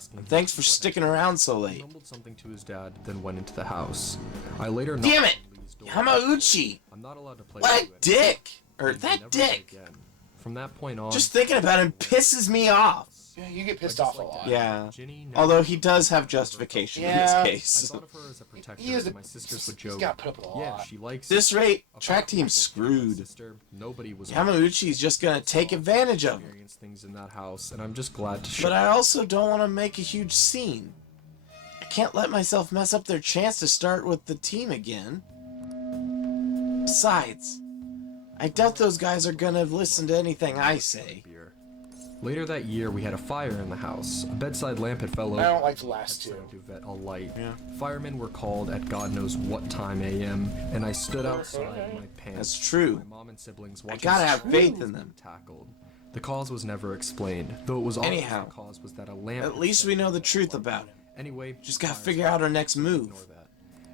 asking. Thanks for sticking around so He late. mumbled something to his dad, then went into the house. I later Damn knocked it! on Lee's door. Yamauchi! I'm not allowed to play What with a you anymore. dick! Or And he that never dick! did again. From that point on, Just thinking about him pisses me off. Yeah, you get I pissed just off a liked lot. it. Yeah. Ginny never Although he felt does have ever justification Yeah. in I this case. thought of her as a protector, He is so my sisters would He's joke. got to put up with a lot. Yeah, she likes This it. rate, About track the team's people with my screwed. sister, nobody was Yamauchi's just gonna take advantage of him. experience things in that house, and I'm just glad to But share. I also don't want to make a huge scene. I can't let myself mess up their chance to start with the team again. Besides, I doubt those guys are gonna listen to anything I say. Later that year, we had a fire in the house. A bedside lamp had fell over. I don't like the last Set two. a duvet alight. Yeah. Firemen were called at God knows what time a.m., and I stood outside in my pants. That's true. My mom and siblings I watching gotta have streams faith in being them. Tackled. The cause was never explained, though it was obvious Anyhow, the cause was that a lamp. At had least set we know in the truth about him. Anyway, Just gotta fires figure out our next ignore move. that.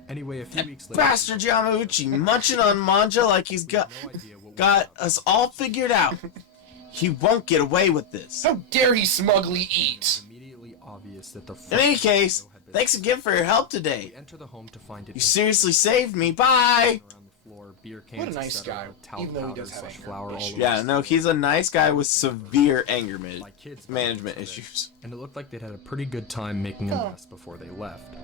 Anyway, a few weeks later, Bastard Yamauchi munching on manja like he's got no idea what was got happening. us all figured out. He won't get away with this. How dare he smugly It was eat? immediately obvious that the In any case, had been thanks again for your help We today. enter the home to find it. You seriously saved me. Bye. Around the floor, beer cans, What a nice etc., guy, towel even though he does powders, have slash anger flour all issues. over Yeah, the no, he's a nice guy with severe anger My kids management got issues. and it looked like they'd had a pretty good time making a Oh. mess before they left.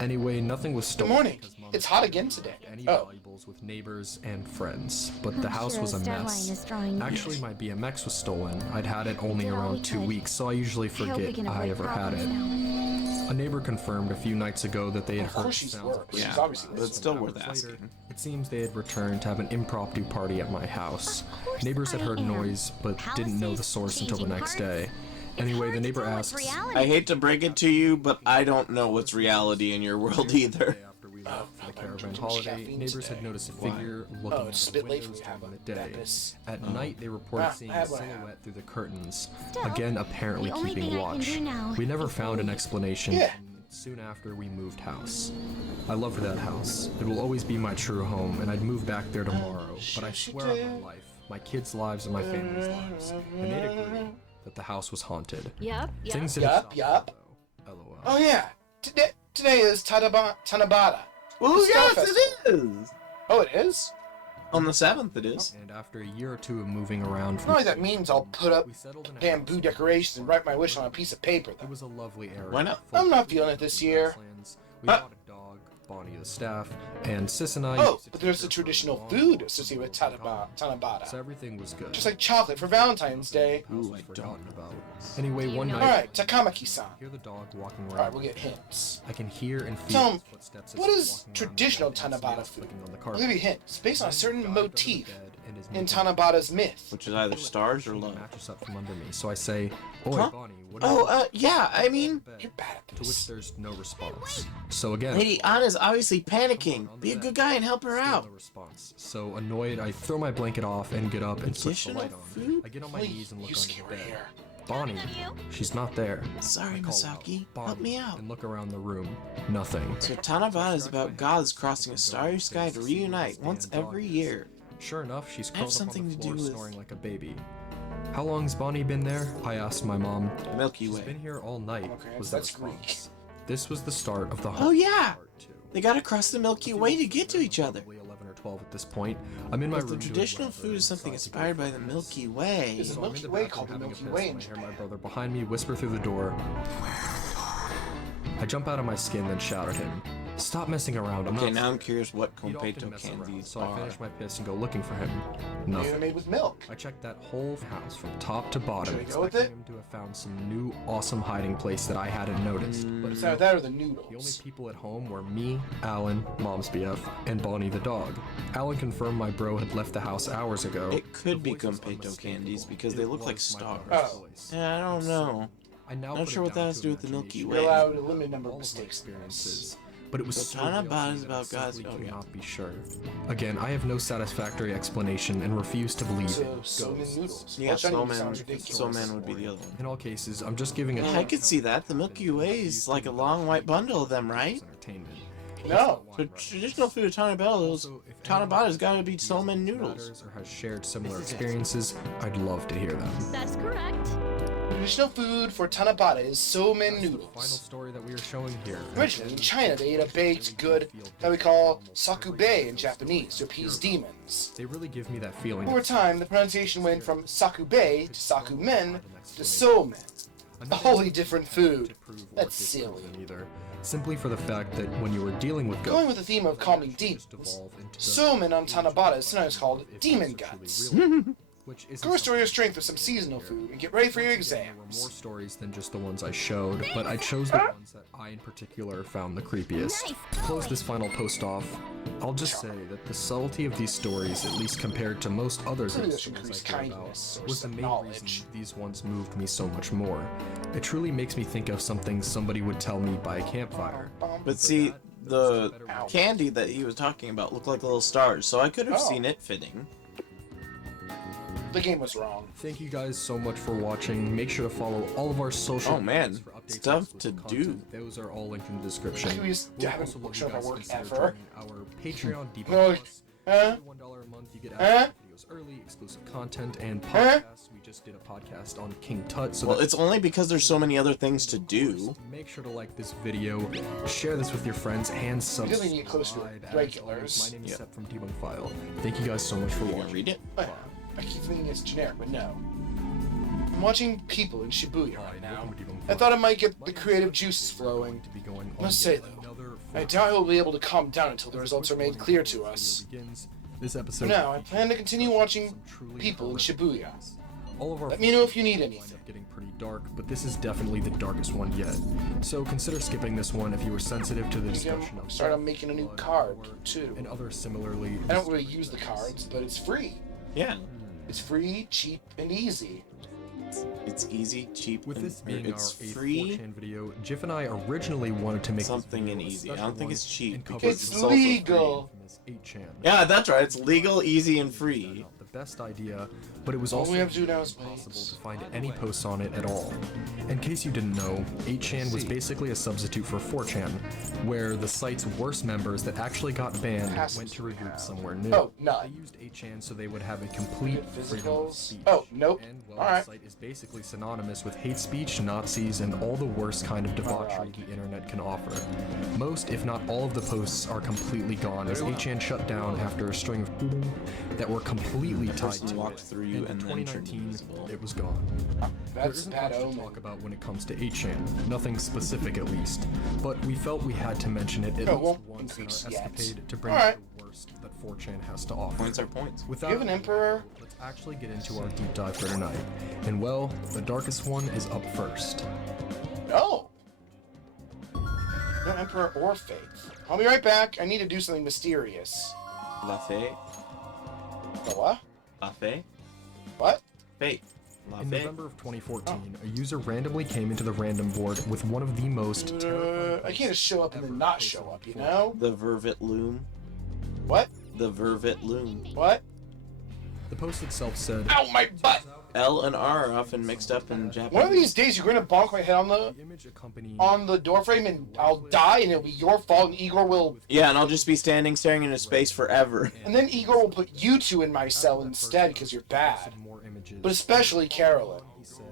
Anyway, nothing was Good stolen. morning. because Mom It's had hot again today. Any Oh. valuables with neighbors and friends, but the I'm house sure was a Starline mess. is drawing you. Actually, my BMX was stolen. I'd had it only did all we around 2 could. weeks, so I usually I hope we forget can I avoid ever had problems it. now. A neighbor confirmed a few nights ago that they had Of heard course she's sounds worse. of She's Yeah, obviously but worse. it's still Hours worth later, asking. It seems they had returned to have an impromptu party at my house. course Neighbors had I heard am. noise, but didn't know the Palaces, source until the changing next hearts. day. It's Anyway, hard the to neighbor tell what's asks, reality. I hate to break it to you, but I don't know what's reality in your world either. After we left for the I'm caravan drinking holiday, caffeine neighbors had today. noticed a Why? figure looking Oh, out it's a the bit late for windows me to have during a the day. madness. At night, they reported Ah, seeing I a had what I had. silhouette through the curtains, Still, again apparently the only keeping thing I can watch. do now We never is found an leave. explanation. Yeah. and Soon after, we moved house. I loved that house. It will always be my true home, and I'd move back there tomorrow. But I swear on my life, my kids' lives and my family's lives, and they'd agree that the house was haunted. Yep, yep. Things didn't Yup, stop yup. though. LOL. Oh yeah. Today is Tanabata. Well, The Star yes, it is. Oh, it is? On the 7th, it is. And after a year or two of moving around Not from like that means I'll put up we settled in a bamboo house. decorations and write my wish on a piece of paper, It though. was a lovely area. Why not? full I'm of not beautiful feeling it this year. grasslands. We Huh? bought a dog, Bonnie the staff, and Sis and I. Oh, used to but take there's her the for a traditional long food walk associated with around the garden. So Tanabata. everything was good. Just like chocolate for Valentine's Day. The house Ooh, was I forgotten don't about. Anyway, one night, Alright, Takamaki-san. I hear the dog walking around. Alright, we'll get hints. I can hear and feel Tell him, his footsteps as what he's is walking around traditional the bed and Tanabata his food? flicking on the I'll carpet. give you a hint. It's based on a Then certain he dived under the motif bed and is in making Tanabata's myth. Which is either stars or pushing the love. mattress up from under me. So I say, "Oi, Huh? Bonnie, what Oh, are you yeah, I mean, bed?" You're bad at To which this. there's no response. So again, Lady Anna's obviously panicking. on the Be a bed. good guy and help her still out. no response. So annoyed, I throw my blanket off and get up and switch the Additional light on. food? I get on my Please, knees and look you under scare the her bed. here. Bonnie, she's not there. Sorry, I call Masaki. out, "Bonnie," Help me out. And look around the room. Nothing. So Tanabata is about gods crossing a starry sky to reunite once every year. Sure enough, she's I have curled up on something the to floor do with- snoring like a baby. How long's Bonnie been there? I asked my mom. Milky She's Way. been here all night, Okay, was the that's Greek. response. This was the start of the Oh hunt. yeah! Part two. They gotta cross the Milky Way to get to each other. Probably 11 or 12 at this point. I'm in my If the room doing traditional whatever food is and something decide to go inspired by for the a Milky piss. Way. Is it So I'm in Milky the Way bathroom called the having a Milky piss Way in when I hear my Japan? brother behind me whisper through the door. I jump out of my skin, then shout at him. Stop messing around, I'm Okay, not now I'm serious." curious what He'd often Competo mess around, candies so I are. finish my piss and go looking for him. Maybe Nothing. they're made with milk. I checked that whole house from top to bottom, Should we go with expecting it? him to have found some new awesome hiding place that I hadn't noticed. But It's either that or the the only noodles. people at home were me, Alan, Mom's BF, and Bonnie the dog. Alan confirmed my bro had left the house hours ago. It could be The voice was Competo unmistakable. candies because It they look like was my stars. brother's Oh. voice. Yeah, I don't know. I now Not put it sure what down that has to do with the Milky imagination. Way. You're allowed a limited number of All of my mistakes. experiences. But it was So so real to Tanabata me is that about I gods- simply oh, could yeah. not be sure. Again, I have no satisfactory explanation and refuse to believe So, it. soda Ghosts. noodles. Yeah, Well, Chinese sounds Snowman. ridiculous. Snowman would be the other one. In all cases, I'm just giving a Yeah, I could see that. The Milky Way is like a long white bundle of them, right? Entertainment. No. The traditional food of Tanabata is Also, if Tanabata's gotta be anyone somen uses noodles. matters or has shared similar experiences, I'd love to hear them. That's correct. Traditional food for Tanabata is somen That's the final noodles. story that we are showing here. Originally in China, they ate a baked good that we call sakube in Japanese to appease demons. They really give me that feeling. Over time, the pronunciation went from sakube to sakumen to somen. A wholly different food. That's silly. Either. Simply for the fact that when you were dealing with Going ghosts, with the theme of calming demons, somen on Tanabata is sometimes called demon guts. which is Go restore your strength with some seasonal food and get ready for your There were more exams. stories than just the ones I showed, but I chose the ones that I in particular found the creepiest. To close this final post off, I'll just say that the subtlety of these stories, at least compared to most other Really ghost should stories increase I hear about, kindness or was the some main knowledge. reason these ones moved me so much more. It truly makes me think of something somebody would tell me by a campfire. But see, the candy that he was talking about looked like little stars, so I could have Oh. seen it fitting. The game was wrong. Thank you guys so much for watching. Make sure to follow all of our social Oh, man. medias for updates Stuff on to exclusive do. content. Those are all linked in the description. We just We'll haven't also love shown you our guys to work consider ever. joining our Patreon Debug No, Plus. huh? For $1 a month, you get Huh? access to videos early, exclusive content, and Huh? podcasts. We just did a podcast on King Tut, so Well, that- it's only because there's so many other things to do. Make sure to like this video, share this with your friends, and subscribe. really need close to As regulars. always, My name is Yeah. Seth from Debug File. Thank you guys so much for You gonna watching. read it? Oh, yeah. I keep thinking it's generic, but no. I'm watching people in Shibuya Hi, right now. welcome to Debug I File. thought I might get My the name is creative Seth, juices and we're going flowing. to be going on Must say, yet though, another I full- doubt he'll be able to calm down until the As a results are quick made warning clear before to this us. video begins, this episode For now, I will plan to continue feature watching some truly people in horrific Shibuya. things. All of our Let me know if you need videos wind anything. up getting pretty dark, but this is definitely the darkest one yet. So consider skipping this one if you were sensitive to the Maybe I'm discussion of start on death, making a new blood, card, gore, too. and other similarly. I don't really use the cards, but it's free. Yeah. It's free, cheap, and easy. It's easy, cheap, With and this being it's our 8th free. 4chan video, Jiff and I originally wanted to make Something this and video a easy. I special don't think one it's cheap and cover because It's it's also free. legal. infamous 8chan. Yeah, that's right. It's legal, easy, and free. Not the best idea, but it was All also we have to do now is impossible wait. to find any posts on it at all. In case you didn't know, 8chan was basically a substitute for 4chan, where the site's worst members that actually got banned Passes went to we regroup have. somewhere new. Oh, none. They used 8chan so they would have a complete Good freedom of physicals? speech. Oh, nope. And, well, Alright. the site is basically synonymous with hate speech, Nazis, and all the worst kind of debauchery Alright. the internet can offer. Most, if not all of the posts are completely gone, as 8chan shut down after a string of that were completely tied person to walked it. through you in and then turned 2019, invisible. it was gone. There That's isn't bad much to omen. talk about when it comes to 8chan, nothing specific at least, but we felt we had to mention it at Oh, least won't once in our increase yet. escapade to bring Alright. out the worst that 4chan has to offer. Points are points. Without You have an emperor? let's actually get into our deep dive for tonight. And well, the darkest one is up first. No. No emperor or faith. I'll be right back. I need to do something mysterious. La Fe. The what? La Fe. What? Faith. La In Fe. November of 2014, a user randomly came into the random board with one of the most terrifying I can't just show up and ever then not posted show on up, you 4chan. know? The Vervet Loom. What? The Vervet Loom. What? The post itself said, Ow, my butt! L and R are often mixed up in Japanese. One of these days you're gonna bonk my head on the image accompanying the door frame and I'll die and it'll be your fault and Igor will Yeah, and I'll just be standing staring into space forever. and then Igor will put you two in my cell instead because you're bad. more images. But especially Carolyn. He said,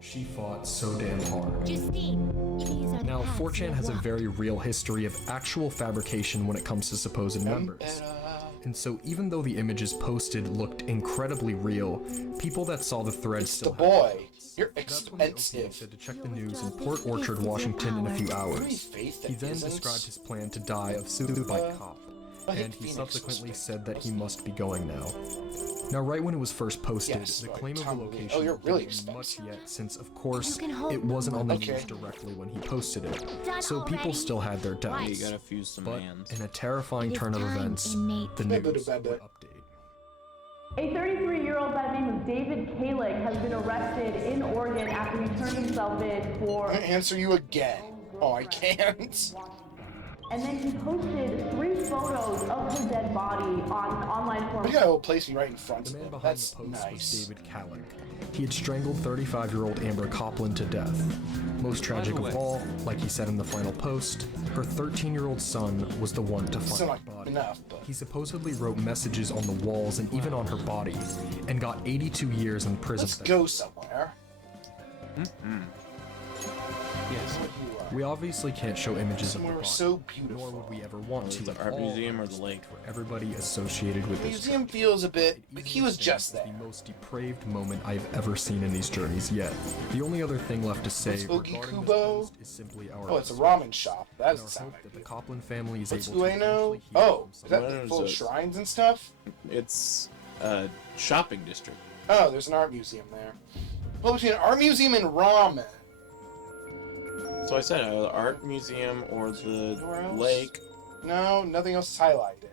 she fought so damn hard. Justine, these are the Now, paths 4chan you'll has a walk. very real history of actual fabrication when it comes to supposed members. And so even though the images posted looked incredibly real, people that saw the thread The still had boy, doubts. you're That's when the OP expensive. said to check the news in Port Orchard, Washington in a few hours. Faith He that then isn't. described his plan to die of suicide by cop, I hate and he Phoenix subsequently was said that he must be going now. Now, right when it was first posted, Yes, the right, claim of the Tom Lee. location Oh, you're really didn't mean much expensive. yet, since of course You can hold it wasn't on the Okay. news directly when he posted it, Done so people already? still had their You doubts. gotta fuse some But hands. in a terrifying It is turn of time, events, inmate. the Blah, blah, news blah, blah. would update. A 33-year-old by the name of David Kalik has been arrested in Oregon after he turned himself in I'm for gonna answer you again. Oh, I can't. And then he posted 3 photos of her dead body on online Look forums. at how it placed me right in front The of man him. behind That's the post was nice. David Kallick. He had strangled 35-year-old Amber Copland to death. Most tragic of all, like he said in the final post, her 13-year-old son was the one to Still find not her body. enough, but He supposedly wrote messages on the walls and even on her body, and got 82 years in prison. let's go somewhere. Yes. We obviously can't show images of the Somewhere body, so nor beautiful. would we ever want to. The at art all, museum or the lake? for everybody associated with The this museum trip. feels a bit, It but he easily was just stands as there. the most depraved moment I've ever seen in these journeys yet. The only other thing left to say What's Oogie regarding this Kubo? post is simply our Oh, it's a hope ramen shop. That and our doesn't sound hope like that the it. Copland family is What's able to Ueno? eventually heal Oh, from is some that What is full of it? shrines and stuff? It's a shopping district. Oh, there's an art museum there. Well, between an art museum and ramen. So I said the art museum or the Anywhere else? lake. No, nothing else is highlighted.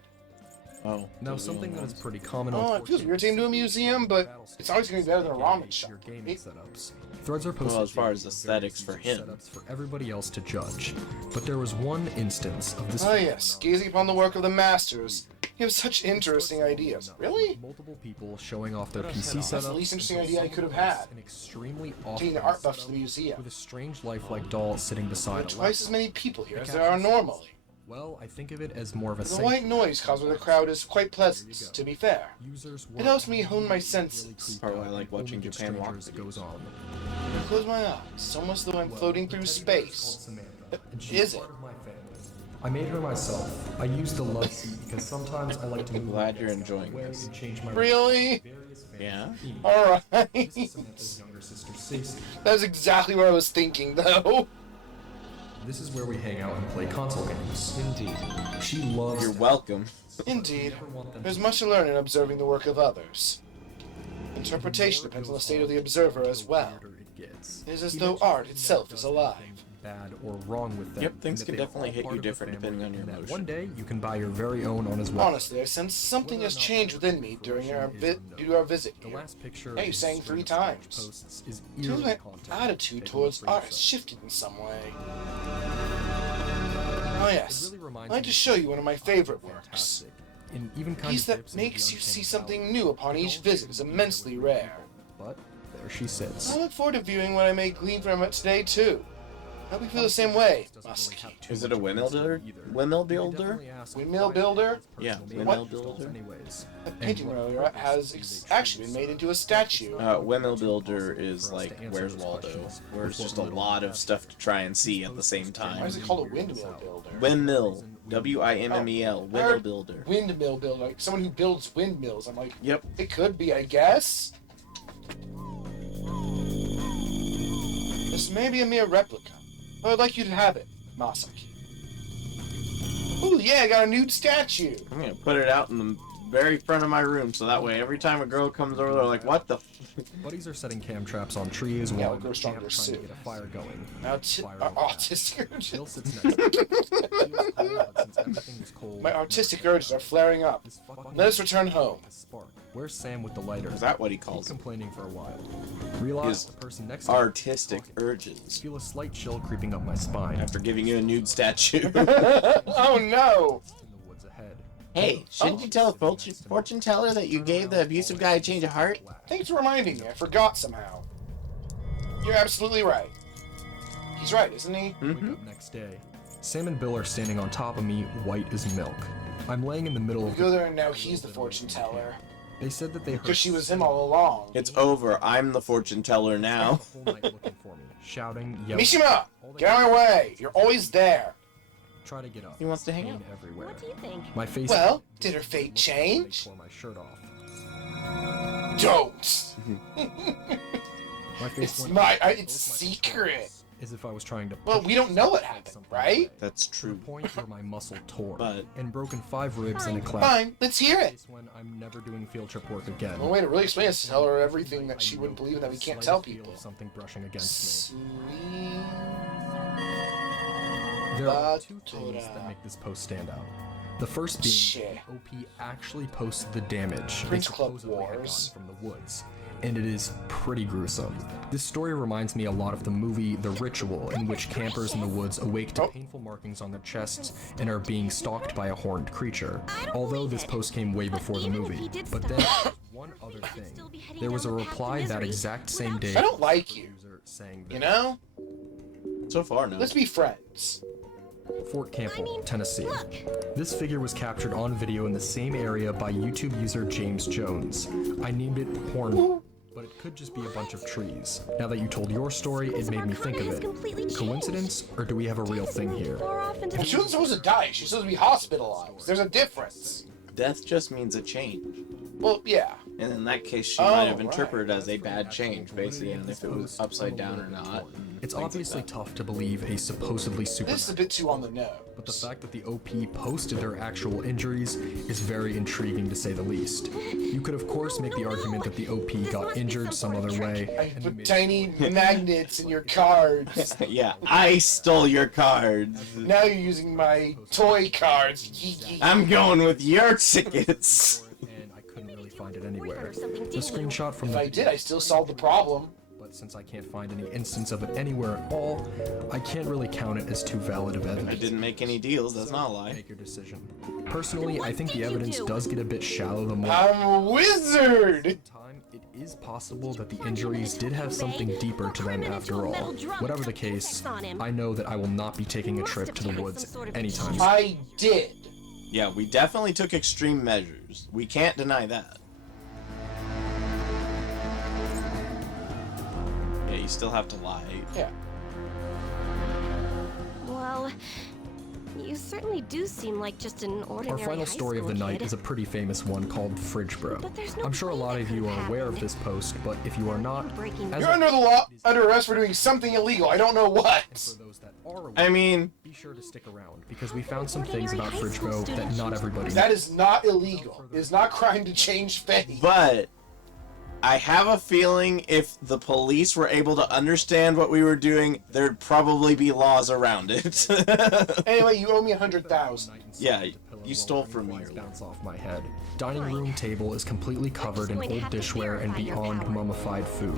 Oh. Now, those are the something only that is ones. pretty common Oh, on it feels weird taking to a museum, but it's always going to be better than a ramen shop. Your gaming It- setups. Threads are posted Well, as far as daily of aesthetics various for him. setups for everybody else to judge. But there was one instance of this. Oh yes, gazing upon the work of the masters. You have such interesting ideas. Really? Multiple people showing off their PC setups. That's the least interesting until idea I someone could have placed had. An extremely Taking the off-brand art buffs to setup the museum. with a strange lifelike doll sitting There beside are a twice as laptop. many people here as The there are caption says, normally. Well, I think of it as more of a The safe white noise caused by the crowd is quite pleasant, to be fair. Users It helps me hone my senses. senses. Part why I like watching Japan walk It goes on. I close my eyes. It's almost though I'm floating through space. Is it? I made her myself. I used the love seat because sometimes I like to I'm move glad my you're desk out of enjoying the way this. and change my Really? various fan Yeah? themes. Alright. This is Samantha's younger sister, Stacey. That was exactly what I was thinking, though. This is where we hang out and play console games. Indeed. She loves. You're welcome. Indeed. There's much to learn in observing the work of others. Interpretation depends on the state of the observer as well. It is as though art itself is alive. Bad or wrong with them. Yep, things and that can they are definitely all hit part you of the different family, depending on your and that emotion. One day you can buy your very own on as well. Honestly, I sense something has changed within me during our due to our visit The here. last picture. Hey, you of sang this 3 string of times. posts is Seems eerily my content. attitude Take a towards look for art has yourself. shifted in some way. Oh yes, It really reminds I'd like me to of show you one of my favorite works. fantastic. In even kind Piece of that dips into makes the you see uncanny something valley. new upon each visit is immensely rare. But there she sits. I look forward to viewing what I may glean from it today too. I hope you feel the same way, Muskie. Is it a windmill builder? Windmill builder? Windmill builder? Yeah, windmill windmill builder. Anyways, That painting earlier has actually been made into a statue. Windmill builder is like Where's Waldo, where it's just a lot of stuff to try and see at the same Why time. is it called a windmill builder? Windmill, W-I-M-M-E-L, I windmill heard builder. Windmill builder, like someone who builds windmills. I'm like, Yep. it could be, I guess. This may be a mere replica, but I'd like you to have it, Masaki. Ooh, yeah, I got a nude statue. I'm gonna put it out in the very front of my room, so that way every time a girl comes over, they're like, "What the?" buddies are setting cam traps on trees Yeah, while we'll grow I'm stronger trying soon. to get a fire going. Autistic Bill urges. sits next to me. It feels cold, but since everything was cold, My artistic urges are flaring up. this fucking Let us return home. spark. Where's Sam with the lighter? Is that what he He's calls it? complaining for a while. Realize His the person next to me is Artistic talking. urges. Feel a slight chill creeping up my spine. After giving you a nude statue. Oh no! In the woods ahead. Hey, shouldn't you tell a fortune teller that you gave the abusive guy a change of heart? Thanks for reminding me. I forgot somehow. You're absolutely right. He's right, isn't he? Wake up next day. Sam and Bill are standing on top of me, white as milk. I'm laying in the middle We of go there and now he's the fortune teller. They said that they heard Because she was him all along. It's over. I'm the fortune teller now. the whole night looking for me, shouting, yelling. Mishima! Get out of my way! You're always there! Try to get up. He wants to hang out. Pain everywhere. What do you think? My face. Well, did her fate looked like change? They tore my shirt off. Don't! My face It's went my, both it's my secret! as if I was trying to. Well, push we don't know what something happened, away. right? That's To the true. point where my muscle tore But- and broken 5 ribs and a cleft. Fine, let's hear it! Face when I'm never doing field trip work again. One way to really explain is to tell her everything that I she wouldn't know believe that we the can't tell slightest feel people. of something brushing against me. Sweet. There are two Batora. things that make this post stand out. The first being Shit. that the OP actually posted the damage they Prince Club supposedly had gotten Wars. from the woods, and it is pretty gruesome. This story reminds me a lot of the movie The Ritual, in which campers in the woods awake to painful markings on their chests and are being stalked by a horned creature. Although this post came way before the movie. But then, one other thing. There was a reply that exact same day. I don't like you. User saying You that know? So far, no. Let's be friends. Fort Campbell, Tennessee. This figure was captured on video in the same area by YouTube user James Jones. I named it Horn, but it could just be a bunch of trees. Now that you told your story, it made me think of it. Coincidence, or do we have a real thing here? If she wasn't supposed to die, she's supposed to be hospitalized. There's a difference. Death just means a change. Well, yeah. And in that case, she Oh, might have right. interpreted it as a bad change, basically, and if it was upside down or not. It's obviously tough to believe a supposedly This is a supernatural, bit too on the nose. but the fact that the OP posted their actual injuries is very intriguing to say the least. You could of course make the argument that the OP got injured some other way, I and they put made tiny magnets in your cards. Yeah, I stole your cards. Now you're using my toy cards. Yee, yee. I'm going with your tickets. and I couldn't really find it anywhere. The screenshot from If the I did, I still solved the problem. but since I can't find any instance of it anywhere at all, I can't really count it as too valid of evidence. I didn't make any deals, that's not a lie. Make your decision. Personally, I think the evidence does get a bit shallow the more I'm a wizard! time. It is possible that the injuries did have something deeper to them after all. Whatever the case, I know that I will not be taking a trip to the woods anytime soon. I did. Yeah, we definitely took extreme measures. We can't deny that. Yeah, you still have to lie. Yeah. Well, you certainly do seem like just an Our ordinary final high story of the school night kid. is a pretty famous one called Fridge Bro. But there's no I'm sure a way lot that of you could are aware of happen. this post, but if you are not, Breaking as You're a- under the law, under arrest for doing something illegal. I don't know for what. those that are aware, I mean, be sure to stick around because we found some things Ordinary about high Fridge school Bro that student. not everybody That is not illegal. It is not crime to change faith. but I have a feeling if the police were able to understand what we were doing, there'd probably be laws around it. Anyway, you owe me 100,000. Yeah, you stole from me. bounce off my head. Dining room table is completely covered in old dishware and beyond mummified food.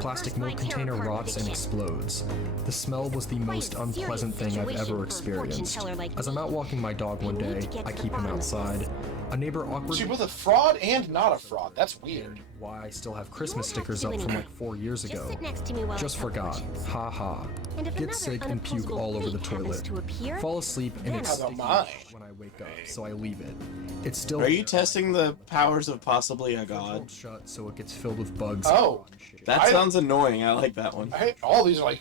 Plastic milk container rots and explodes. The smell was the most unpleasant thing I've ever experienced. As I'm out walking my dog one day, I keep him outside. A neighbor So awkwardly you're both a fraud and not a fraud. That's weird. why I still have Christmas stickers up from like 4 years Just ago. sit next to me while Just I count forgot. questions. Ha ha. And if Get another sick and puke unopposable all over the fate happens toilet. to appear, Fall asleep and it's How about sticky mine? when I wake up, so I leave it. It's still Are you there. testing the powers of possibly a It's god? held shut so it gets filled with bugs. Oh. and shit. That I- sounds annoying. I like that one. All these are like,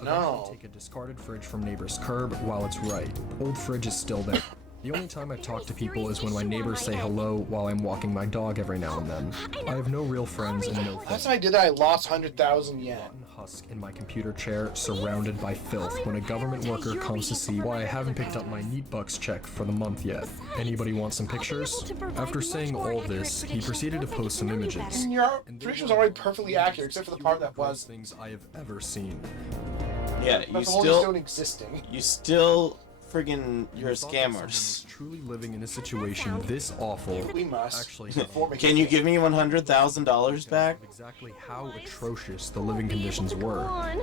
Eventually no. take a discarded fridge from neighbor's curb while it's right. Old fridge is still there. The only time I talk to people is when my neighbors say hello while I'm walking my dog every now and then. I have no real friends and no Last friends. time I did that, I lost 100,000 yen. Husk in my computer chair, surrounded by filth, when a government worker comes to see why I haven't picked up my NeatBucks check for the month yet. Anybody want some pictures? After saying all this, he proceeded to post some images. And your prediction was already perfectly accurate, except for the part that was things I have ever seen. Yeah, about the Holy Stone existing. you still friggin' you're a Thought that scam someone artist. was truly living in a situation this awful. We must. Actually, Before we Can you give me $100,000 back? exactly how atrocious the living conditions Go were. on.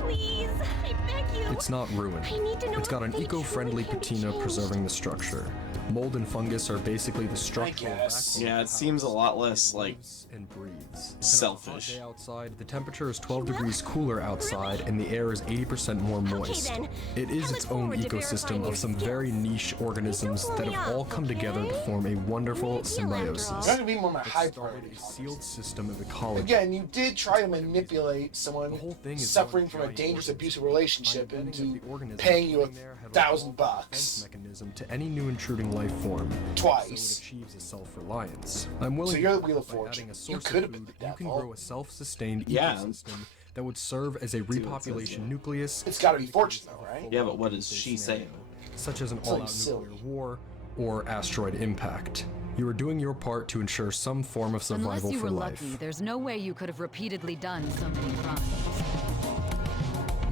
Please, I beg you. It's not ruined. I need to know It's got an if they eco-friendly truly can patina change. preserving the structure. Mold and fungus are basically the structural guess. backbone Yeah, of it the seems a house. lot less, like, Lives and breathes. And selfish. on a hot day outside, the temperature is 12 degrees cooler outside, and the air is 80% more moist. then. It I is look its own forward to ecosystem verifying of your some skills. very niche organisms blow that me have all up, come together to okay? form a wonderful Big deal after all. You're symbiosis. not gonna be one of my It high started priority a hobbies. sealed system of ecology. Again, you did try to manipulate someone The whole thing is suffering one from a giant dangerous, organism. abusive relationship I'm betting into that the organism paying you living there had $1,000 evolved a defense bucks mechanism to any new intruding life form. So it twice. achieves a self-reliance. I'm willing So you're to the Wheel of bet by Fortune. adding a You source of could have been food, the you can devil. grow a self-sustained Yeah. ecosystem that would serve as a what it says repopulation there. nucleus. It's gotta be Fortune though, right? Yeah, but what does she say? Such as an Silly, all-out silly. nuclear war or asteroid impact. You are doing your part to ensure some form of Unless survival you for were life. lucky, there's no way you could have repeatedly done so many crimes.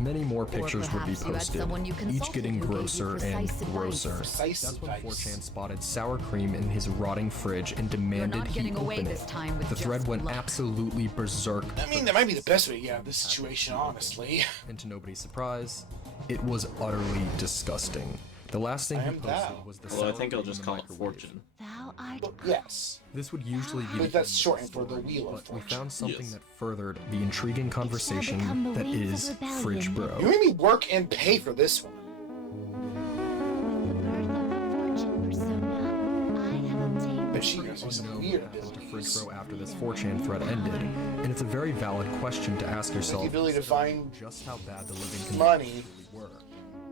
Many more pictures would be perhaps you had posted, someone you each consulted getting who gave you grosser and precise advice. grosser. Precise That's when advice. 4chan spotted sour cream in his rotting fridge and demanded not he getting away open this it. time with The thread just went luck. absolutely berserk. I mean, that might be the best way to get out of this situation, honestly. And to nobody's surprise, it was utterly disgusting. The last thing I he am posted thou. was the Well, I sour think I'll cream just in the call it microwave. Fortune. Thou art But yes. This would usually be I the think that's end of shortened for the story, Wheel of but we Fortune. found something Yes. that furthered the intriguing conversation become the that wings is of rebellion. Fridge You Bro. made me work and pay for this one. with the birth of the Fortune persona, I have obtained But she has some Unknown weird happened to Fridge abilities. Bro after this 4chan thread ended, and it's a very valid question to ask yourself. The ability to find just how bad the living money conditions really were.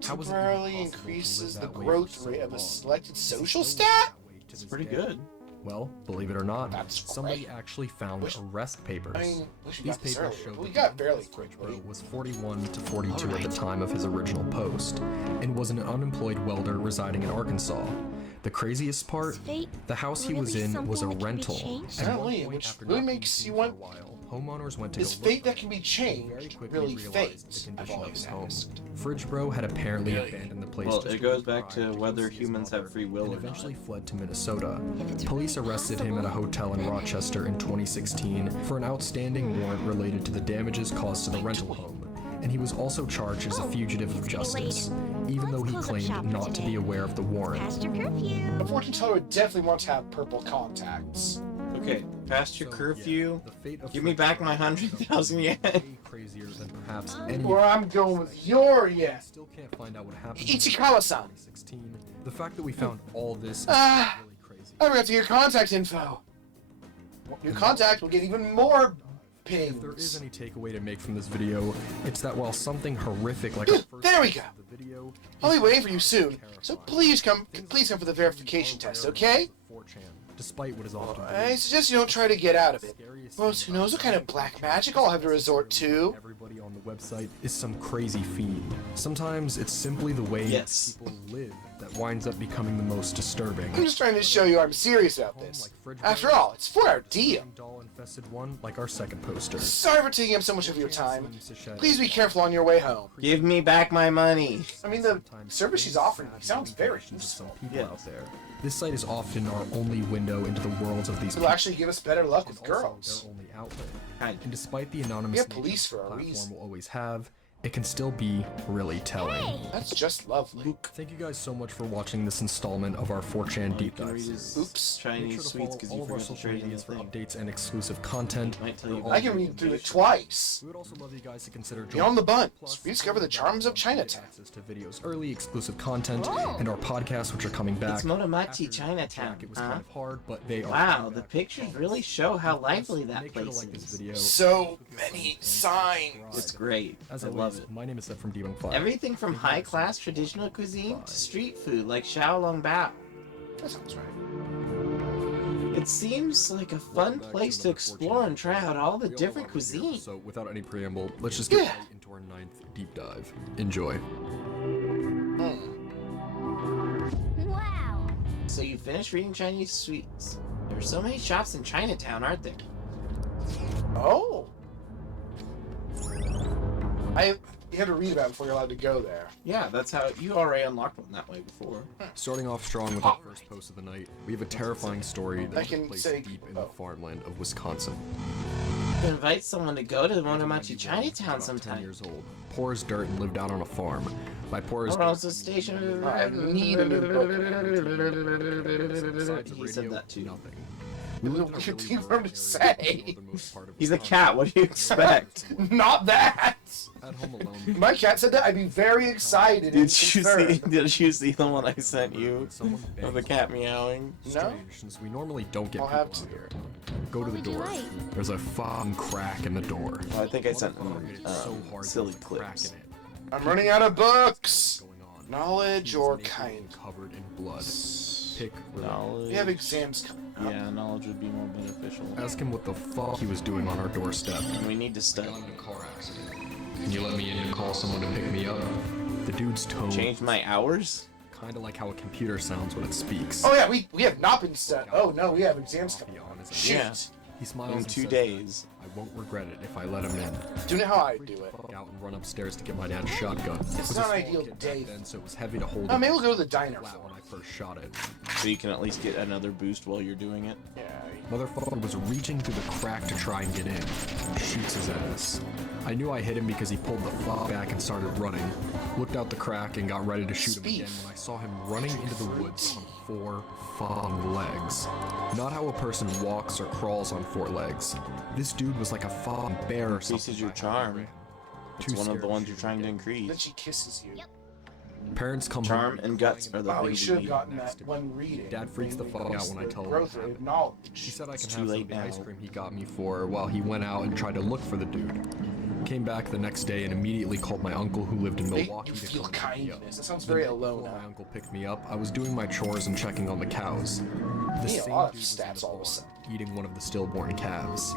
How was it even temporarily possible to increases live the that way growth for so rate of a long? selected social It's still stat? that way to It's this pretty day. good. Well, believe it or not, That's somebody great. actually found Wish- arrest papers. I mean, wish we These got this papers earlier, show but we that got the fairly youngest Fridge quickly. Bro was 41 to 42 at the Alright. time of his original post, and was an unemployed welder residing in Arkansas. The craziest part, fate the house he was really in was a something that can be rental. changed? At one Apparently, point which after really not being makes seen you for a want- while, homeowners went to Is go fate look that can be very changed quickly really realized fate? the I've condition of always his home. asked. Fridge Bro had apparently Really? abandoned the place. Well, just it goes to back to go whether see his humans have mother, free will and or not. eventually fled to Minnesota. If it's Police really arrested him at a possible, hotel in Rochester in 2016 for an outstanding warrant related to the damages caused to the rental home, and he was also charged as a fugitive of it's getting late. justice, even though he Let's close up shop claimed for not to be today. aware of the warrant. Past your curfew. A fortune teller would definitely want to have purple contacts. Okay, past your So, curfew. yeah, the fate of Give me Fridge back Bro my is 100,000 yen. way crazier than perhaps any. Where I'm going with your I yen. still can't find out what happened. Ichikawa-san. 2016. The fact that we found all this is Ah. really crazy. I forgot to get your contact info. Your contact will get even more If there is pings. any takeaway to make from this video, it's that while something horrific like our first There we episode go. of the video I'll be is waiting for you soon, terrifying, so please come for the verification test, okay? 4chan, despite what is often I suggest you don't try to get out of it. scariest Most thing who knows about what kind of black magic I'll have to resort to. everybody on the website is some crazy fiend. Sometimes it's simply the way Yes. people live that winds up becoming the most disturbing. I'm just trying to show you I'm serious about this. After all, it's for our deal. Doll-infested one, like our second poster. Sorry for taking up so much of your time. Please be careful on your way home. Give me back my money. I mean, the service she's offering me sounds very Of some useful. people Yes. out there. This site is often our only window into the worlds of these It'll actually give us better luck with and also girls. their only outlet. Kind And despite the anonymous We have nature police the for a platform reason. will always have, it can still be really telling. That's just lovely. Thank you guys so much for watching this installment of our 4chan deep can dive read series. his Oops. Make Chinese sure to sweets follow because all you of our forgot to social trade in the medias for thing. updates and exclusive content. Might tell you We're about I all can over read the through it page. twice. We would also love you guys to consider Beyond the joining Buns, rediscover the charms of Chinatown. access to videos, early exclusive content, Oh. and our podcasts, which are coming back. It's Motomachi After Chinatown, Jack, it was huh? kind of hard, but they are Wow, coming the back. pictures really show how lively that Make sure to place like this is. video. So many signs. It's great. As I always, love it. my name is Seth from Debunk 5. Everything from high-class traditional cuisine to street food like Xiaolong Bao. That sounds right. It seems like a fun place to explore and try out all the different cuisine. So, without any preamble, let's just get Yeah. right into our 9th deep dive. Enjoy. Wow. So you finished reading Chinese sweets. There are so many shops in Chinatown, aren't there? Oh. You had to read about it before you're allowed to go there. Yeah, that's how you already unlocked one that way before. Starting off strong with our first post of the night, we have a terrifying story that I took can place say- deep in the oh. farmland of Wisconsin. You invite someone to go to Monomachi Chinatown About 10 sometime. years old, poor as dirt, and lived out on a farm. By poor as Or also station. I need a new book. besides a He said radio, that too. nothing. It was a lived in weird really thing for him to rural say. area in the northernmost part of He's a Wisconsin. cat, what do you expect? Not that! At home alone. My cat said that, I'd be very excited and Did you see concerned. did you see the one I sent you? When someone Of the begs cat meowing? No? strange, since we normally don't get I'll people have out to. here. Go to What the would you door. like? There's a fucking crack in the door. Well, I think I sent him Motherfucker, it's so hard silly there's a crack clips. in it. I'm running out of books! What's going on? Knowledge He's or naked kind? and covered in blood. Pick Knowledge. We have exams coming up. Yeah, knowledge would be more beneficial. Ask him what the fuck he was doing on our doorstep. And we need to study. in a car accident. Can you let me in to call someone to pick me up? The dude's tone, Change my hours? kind of like how a computer sounds when it speaks. Oh yeah, we have not been set. Oh no, we have exams coming Coffee up. on his Shoot. Yeah. He smiles In and 2 says, days. I won't regret it if I let him in. Doing it how I do it. Out and run upstairs to get my dad's shotgun. It's not an ideal day. Then, so it was heavy to hold. Oh, maybe we'll go to the diner flat for when I first shot it. So you can at least get another boost while you're doing it. Yeah. Motherfucker was reaching through the crack to try and get in. Shoots his ass. I knew I hit him because he pulled the fuck back and started running. Looked out the crack and got ready to shoot him again when I saw him running into the woods on 4 fucking legs. Not how a person walks or crawls on 4 legs. This dude was like a fucking bear or something. Increases your charm. It's one of the ones you're trying to Then increase. she kisses you. Parents come Charm home and guts are the Wow, thing we we should have need. gotten that one reading. Dad freaks the fuck out when I tell him growth what rate of happened. knowledge. He said I can too have some late of the ice now. cream he got me for while he went out and tried to look for the dude. Came back the next day and immediately called my uncle who lived in Make Milwaukee you to feel come pick me up. kindness. That sounds The very night alone before my now. uncle picked me up, I was doing my chores and checking on the cows. The Need a same lot of dude was in stats the all of a barn, sudden. eating one of the stillborn calves.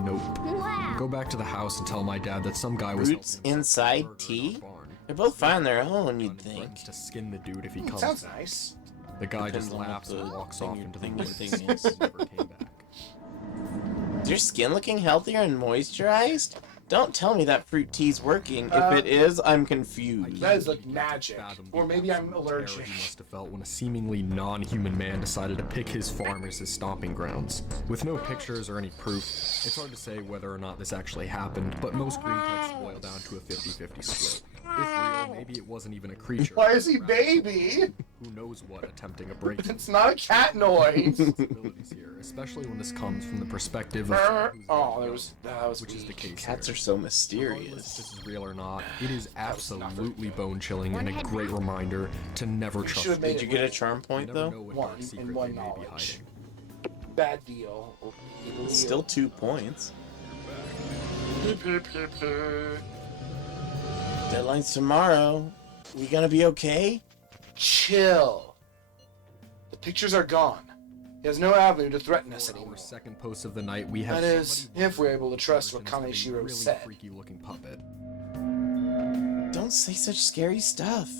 Nope. Wow. Go back to the house and tell my dad that some guy was Roots helping himself to a inside burger in tea? our barn. They're both fine their own, you'd And think. threatens to skin the dude if he comes Sounds back. nice. The guy just Depends on what laughs and the walks thing off you're into the thinking woods. thing and is. never came back. Is your skin looking healthier and moisturized? Don't tell me that fruit tea's working. If it is, I'm confused. That is like magic. Fathom Or the maybe I'm absolute terror allergic. He must have felt when a seemingly non-human man decided to pick his farm as his stomping grounds. With no pictures or any proof, it's hard to say whether or not this actually happened, but most green types boil down to a 50-50 split. If real, maybe it wasn't even a creature. Why is he Rather, baby? Who knows what attempting a break. It's not a cat noise. Possibilities here, especially when this comes from the perspective of someone who's Oh, that was which is the weak. case Cats here. are so Regardless if mysterious. this is real or not, it is was not very absolutely good. bone-chilling and a great reminder to never trust should've made Did you it get a real. charm You point never though? know what One dark and secret one they may be knowledge. hiding. Bad deal. It's still 2 points. Deadline's tomorrow. We gonna be okay? Chill. The pictures are gone. He has no avenue to threaten us For anymore. our second post of the night, we have That is, somebody if we're able to trust what versions of a Kaneshiro really said. freaky-looking puppet. Don't say such scary stuff.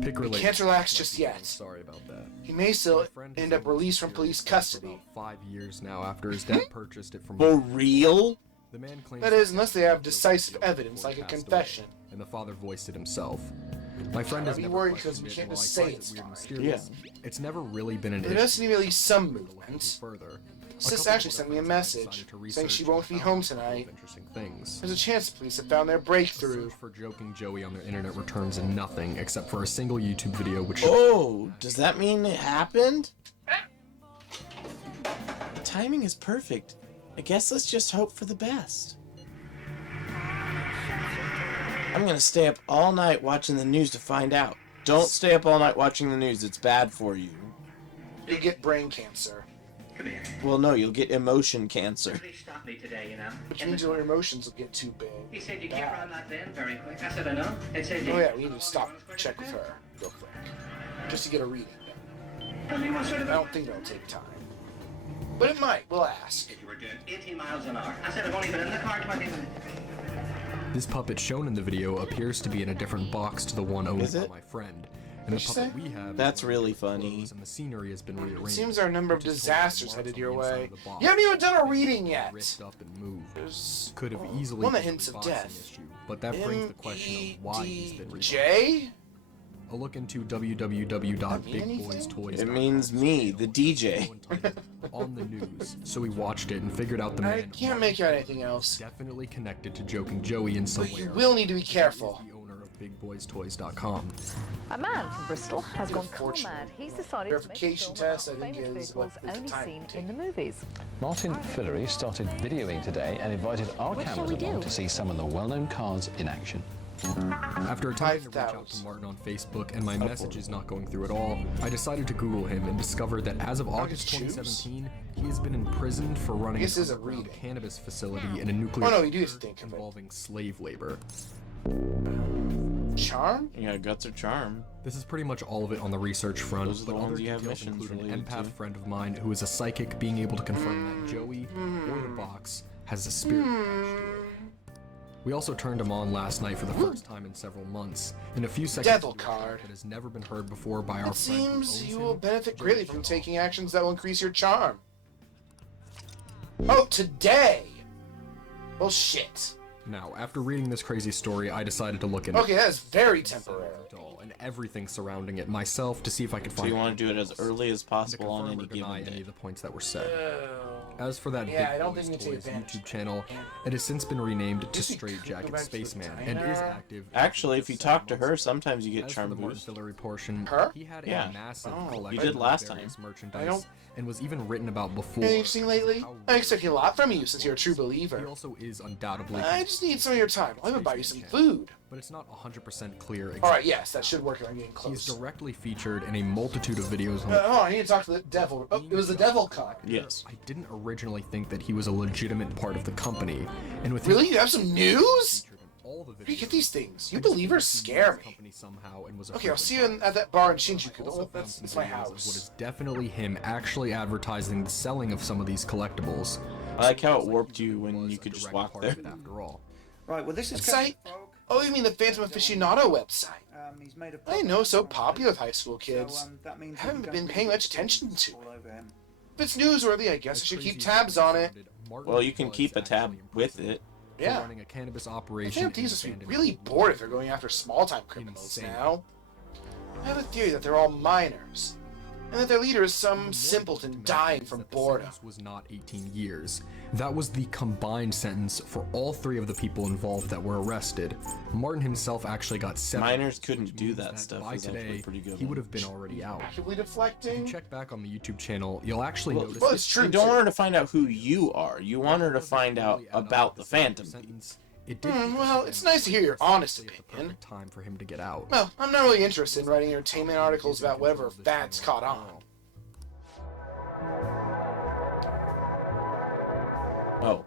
Pick related. can't relax Like just you, yet. I'm sorry about that. He may still My friend has end up owned released this from police series for custody. about 5 years now after his dad purchased it from For real? The man claims That is, unless they have Joe decisive Joe evidence before like he a passed confession. away, and the father voiced it himself. My friend has Don't be never worried, questioned 'cause we it, can't and just while I say find it's it weird and fine. mysterious, it's never really been an There issue. does seem to be at least some To look into movement. further. Sis A couple actually of sent me a other friends message decided to saying she research won't and be found home a couple of tonight. Interesting things. There's a chance the police have found their The breakthrough. search for Joking Joey on the internet returns nothing except for a single YouTube video which Oh, does that mean it happened? Timing is perfect. I guess let's just hope for the best. I'm gonna stay up all night watching the news to find out. Don't stay up all night watching the news, it's bad for you. You get brain cancer, Come here. Well, no, you'll get emotion cancer. Please stop me today, you know. which means your emotions will get too big. He said you keep Bad. around that van very quick. I said I know. It said Oh yeah, we need to stop and check with her real quick. Just to get a reading. I mean, what sort I of don't think that'll take time. But it might, we'll ask. 80 miles an hour. I said I've only been in the car 20 minutes. This puppet shown in the video appears to be in a different box to the one owned Is by it? my friend. And the What'd you puppet say? we have That's is really closed funny. And the scenery has been rearranged. It seems there are a number of which is disasters totally headed marked your on the inside way. of the box. You haven't even done a reading yet. Ripped up and moved. There's Could have easily one that been a hints of reboxing death. issue, but that brings the question of why he's been reboxed. J? A look into mean anything? www.bigboystoys.com. It means me, the DJ. on the news, so we watched it and figured out the I man can't make out anything else. definitely connected to Joking Joey in some But way. you or will need to be careful. He is the owner of BigBoysToys.com. A man from Bristol has gone car Unfortunately. mad. He's decided to make a Verification film test, I about think, famous is what vehicles the only time seen will in the movies. Martin Fillery started videoing today and invited our What shall cameras we along do? to see some of the well-known cars in action. After attempting to reach out 5,000. to Martin on Facebook and my messages not going through at all, I decided to Google him and discovered that as of August choose? 2017, he has been imprisoned for running This an is a underground reading. cannabis facility in a nuclear Oh, no, you do bunker have to think of it. involving slave labor. Charm? Yeah, guts or charm. This is pretty much all of it on the research front, Those are the but ones other you have details missions include an related empath to. friend of mine who is a psychic being able to confirm that Joey or the box has a spirit attached to it. We also turned him on last night for the first time in several months. In a few seconds, Devil into a track card. that has never been heard before by our It friend who seems owns you him, will benefit Joey greatly from Shaw. taking actions that will increase your charm. Oh, today! Well, shit. Now, after reading this crazy story, I decided to look into Okay, that is very temporary. doll and everything surrounding it myself to see if I could So find you want to do it as early as to possible on confirm any or deny given any day. of the points that were said. As for that Yeah, I Big don't Boys think we need to Toys advance YouTube channel, that. it has since been renamed to Guess we Straight could go Jacket back to the Spaceman and is diner. active. Actually, if you talk to her, sometimes you get As for charm the Martin boost. Fillery portion, Her? he had Yeah. a massive Oh, collection you did last of various time. merchandise I don't- and was even written about before. Anything interesting lately? how I'm expecting a lot from you since you're a true He believer. also is undoubtedly. I just need some of your time. I'll even buy you some food. But it's not 100% clear. Alright, yes, that should work if I'm getting He's close. directly featured in a multitude of videos on Oh, I need to talk to the devil. Oh, it was the devil cock. Yes. I didn't originally think that he was a legitimate part of the company, and with Really? him You have some news? featured in all the Where do you get videos, these things? You I just believers figured he scare knew his me. company somehow and was a Okay, I'll frequent see you buyer. at that bar in I Shinjuku. also Oh, found that's some my videos of What house. is definitely him actually advertising the selling of some of these collectibles. I like how it Sounds warped he you really when was you a could just direct walk part of there. it After all, Right, well, this is Website? Oh, you mean the Phantom Aficionado website? He's made a I didn't know it was so popular with high school kids. So, that means Haven't that you been don't paying really much get attention all to it. over him. If it's newsworthy, I guess I as should crazy keep as tabs it on it. sounded, Martin Well, you can was keep a tab actually with imprisoned it. for Yeah. running a cannabis I operation. think these in must be abandoned really California. bored if they're going after small-time criminals Insane. now. I have a theory that they're all minors, and that their leader is some simpleton dying from boredom. That was not 18 years. That was the combined sentence for all three of the people involved that were arrested. Martin himself actually got 7 Minors years, couldn't which do means that stuff. By It's actually today, pretty good he would one. have been already out. Actively If you deflecting? check back on the YouTube channel, you'll actually Well, notice. Well, that it's true. You don't want her to find out who you are. You want her to doesn't find out really add up about to the Phantom. sentence. It did well, it's nice to hear your honest at the opinion. perfect time for him to get out. Well, I'm not really interested in writing entertainment articles about whatever fads caught on. Oh,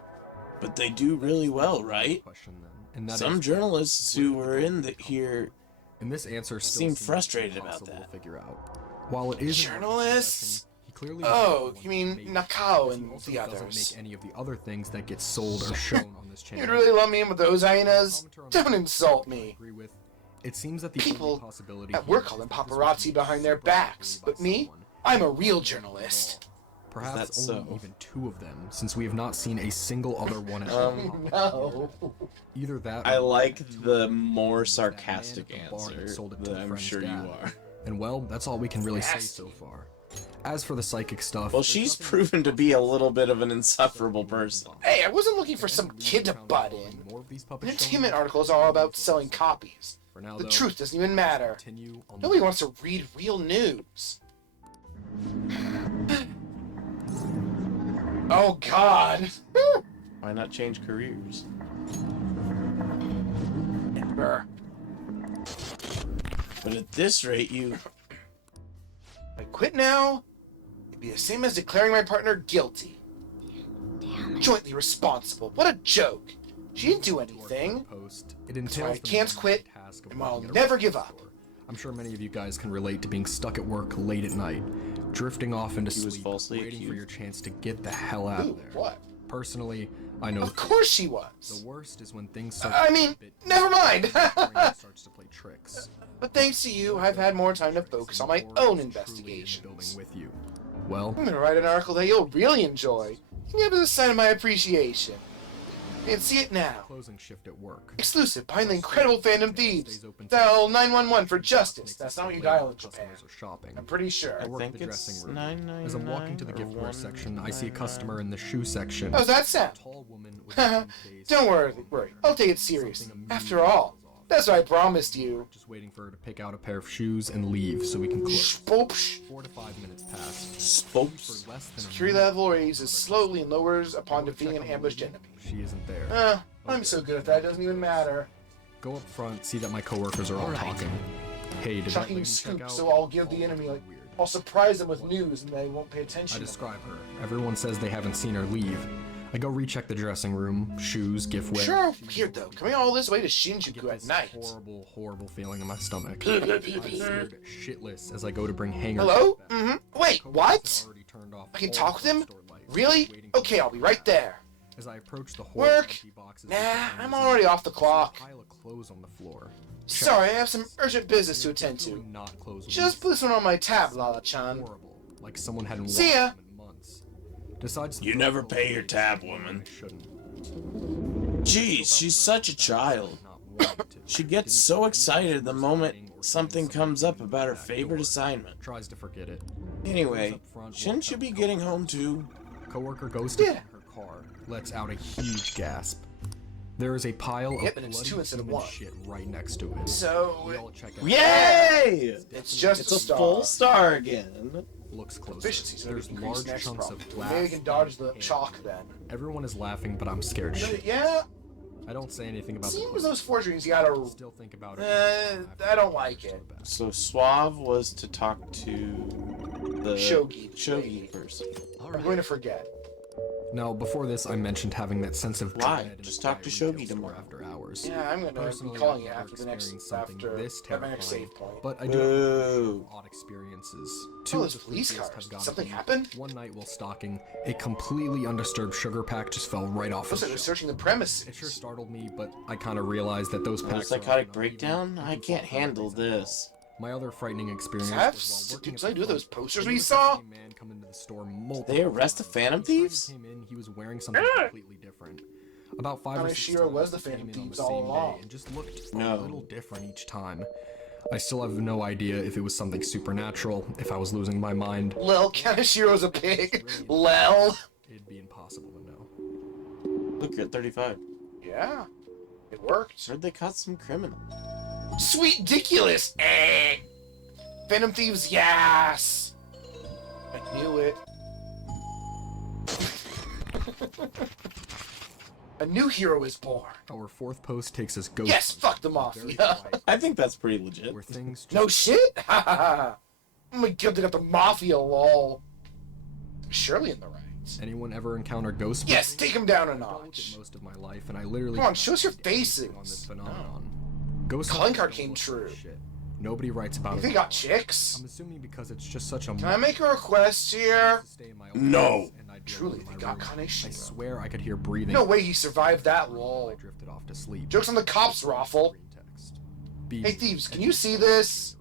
but they do really well, right? Question then, and that Some is- journalists who were in here And this answer still seem seems frustrated about impossible that. to figure out. While it is an Journalists? confession, he clearly Oh, doesn't you want mean to make- Nakao he and also the doesn't others. make any of the other things that get sold or shown on this channel. You'd really lump me in with those hyenas? Commenter on Don't the insult I me. agree with. It seems that the People only possibility at here work is call them that this was paparazzi being behind their super backs, heavily but by me? someone. I'm a real journalist. Perhaps Is that only so? even 2 of them, since we have not seen a single other one at No. Either that. I or like the was more that man sarcastic at the bar that answer sold it to that the I'm friend's sure you dad. are. And well, that's all we can really say Nasty. so far. As for the psychic stuff, Well, there's she's nothing proven to be a little bit of an insufferable person. Hey, I wasn't looking for some kid to butt in. More of these An puppets entertainment showing? article is all about selling copies. For now, The though, truth doesn't even matter. continue on Nobody wants to read real news. Oh God. Why not change careers? Ember. But at this rate, you... If I quit now, it'd be the same as declaring my partner guilty. Jointly responsible. What a joke. She didn't do anything. Post. It why I entails the can't monumental quit, task of and I'll working at a never record give up. store. I'm sure many of you guys can relate to being stuck at work late at night, drifting off into He was sleep, falsely waiting for accused. your chance to get the hell out Ooh, of there. what? Personally, I know Of course she the was. worst is when things start I to mean, get a bit never mind. your brain starts to play tricks. But thanks to you, I've had more time to focus on my Or own is truly in the investigations. building with you. Well, I'm gonna write an article that you'll really enjoy. You give it a sign of my appreciation. And see it now. closing shift at work. Exclusive behind the incredible Phantom Thieves. Dial 911 for justice. That's not what you dial in Japan. Customers are shopping. I'm pretty sure. I work think the it's dressing room. 999 As I'm walking to the giftware or section, I see a customer in the shoe section. How's that sound? A tall woman with a thin face. Don't worry. I'll take it seriously. After all, that's what I promised you. Just waiting for her to pick out a pair of shoes and leave so we can close. Spoopsh. 4 to 5 minutes passed. Spokes. For less than a Security minute, level raises slowly and lowers upon go check defeating an on the ambushed lady. enemy. She isn't there. I'm so good at that, it doesn't even matter. Go up front, see that my coworkers are all talking. Hey, did that Chucking lady check scoop, out? so I'll give the All enemy, like, weird. I'll surprise them with news and they won't pay I attention. describe her. Everyone says they haven't seen her leave. I go recheck the dressing room, shoes, giftware. Sure, weird though. Coming all this way to I get Shinjuku at this night. horrible feeling in my stomach. I'm scared shitless as I go to bring hangers. Hello? back. Wait, Coworkers what? have already turned off I can all talk with the him? store lights, Really? waiting for Okay, me I'll to be come right back. there. As I approach the Work? horde of empty boxes Nah, behind I'm me, already off the I see a clock. pile of clothes on the floor. Sorry, I have some urgent business to attend Definitely to. not clothes with Just put this one on my tab, Lala-chan. horrible, like someone hadn't See washed ya. them in months. Decides to You throw never her pay away your tab, when woman. I shouldn't. Jeez, she's such a child. She gets so excited the moment something comes up about her favorite assignment. Tries to forget it. Anyway, shouldn't you be getting home too? Coworker goes to get her car, lets out a huge gasp. There is a pile of Yep, and it's bloody 2 instead of human 1. shit right next to it. So, We all check out. Yay! it's just It's a a star. full star again. Looks closer. Efficiency, so There's increase large next chunks problem. of glass. Maybe we can dodge the and chalk paint. then. Everyone is laughing, but I'm scared shit. Yeah, I don't say anything about seems the those forgeries you gotta. Still think about it. I don't like it. So Suave was to talk to the Shogi. Shogi person. I'm going to forget. Now, before this, I mentioned having that sense of Why? dread in Just a talk to quiet Shogi retail store tomorrow. after hours. Yeah, I'm gonna be Personally, calling you I've never after the next experienced something this at my next terrifying, save point. but I do Boo. have odd experiences. Oh, Two those of the police creepiest cars. have Did gotten something me. happen? One night while stalking, a completely undisturbed sugar pack just fell right off Looks the like they're shelf. searching the premises. It sure startled me, but I kind of realized that those A packs psychotic are breakdown? I can't handle this. My other frightening experience Have was while working did at I the do those front, posters I we noticed saw? the same man come into the store multiple They arrest the times. Phantom Each time he Thieves? came in, he was wearing something completely different. About 5 or 6 Kaneshiro times was the he Phantom came in on Thieves the all same along. day and just looked No. a little different each time. I still have no idea if it was something supernatural, if I was losing my mind. Lel, Kaneshiro's a pig. Lel. It'd be impossible to know. Look, you're at 35. Yeah, it worked. Heard they caught some criminal. Sweet ridiculous. Phantom Thieves, yes. I knew it. A new hero is born. Our fourth post takes us ghost Yes, hunting. fuck the Very mafia. quiet, I think that's pretty legit. where things just No shit? Oh my god, they got the mafia, lol. Surely in the right. Anyone ever encounter ghosts? Yes, take him down a I've dealt with notch. it most of my life, and I literally Come on, cannot show us your find anything on faces. this phenomenon. Ghost Calling hunters card don't came look true. like shit. Nobody writes about You it. think they got chicks? I'm assuming because it's just such a. Can I make a request here? No. Truly, they got I Kaneshiro. swear I could hear breathing. No way he survived that, I lol. drifted off to sleep. Joke's on the cops, Raffle. Hey thieves, can you see this?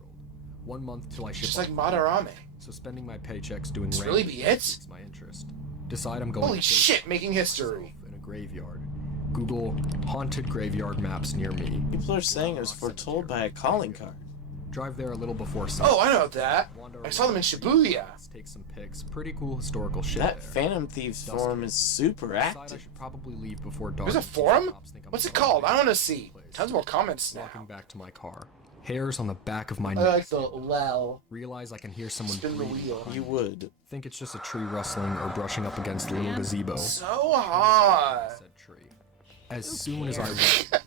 1 month till I ship. Just like off. Madarame. So spending my paychecks doing This random really be it? piques my interest. Decide I'm going Holy to shit, making history. in a graveyard. Google haunted graveyard maps near me. People are saying it was foretold by a calling card. Drive there a little before sunset. Oh, I know that. Wander I saw them in around, Shibuya. take some pics. Pretty cool historical shit That there. Phantom Thieves forum is super Decide I active. should probably leave before dark. There's a in case the forum? cops think I'm What's it trying called? to I want to get see. place. Tons more comments now. Walking back to my car. Hairs on the back of my I neck. like the lel. Realize I can hear someone Spin the breathing wheel. behind You me. would. Think it's just a tree rustling or brushing up against a little gazebo. So hot. Said tree. As soon as I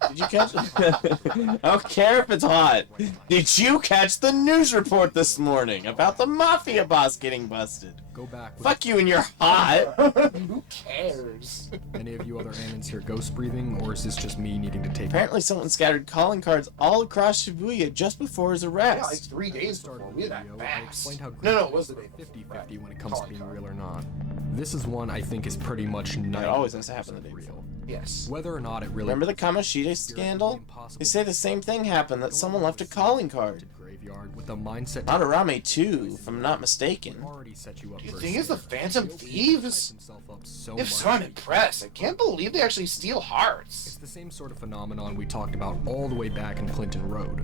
Did you catch it? I don't care if it's hot. Did you catch the news report this morning about the mafia boss getting busted? go back with Fuck you and your hot. Who cares? any of you other Annans hear ghost breathing, or is this just me needing to take Apparently someone scattered calling cards all across Shibuya just before his Yeah, like arrest. 3 days before. We that video, I fast. explained how No, it was the day. 50-50 when it comes to Calling being card. real or not. This is one I think is pretty much 90% It always has to happen the day before. real. Yes. Whether or not it really Remember the Kamoshida scandal? They say the same thing happened, that someone left a calling card. graveyard with the mindset Madarame too, if I'm not mistaken. already set you up You for a think it's the scare. Phantom Guilty Thieves? hyped himself up so If so, much I'm impressed. I can't believe they actually steal It's hearts. the same sort of phenomenon we talked about all the way back in Clinton Road.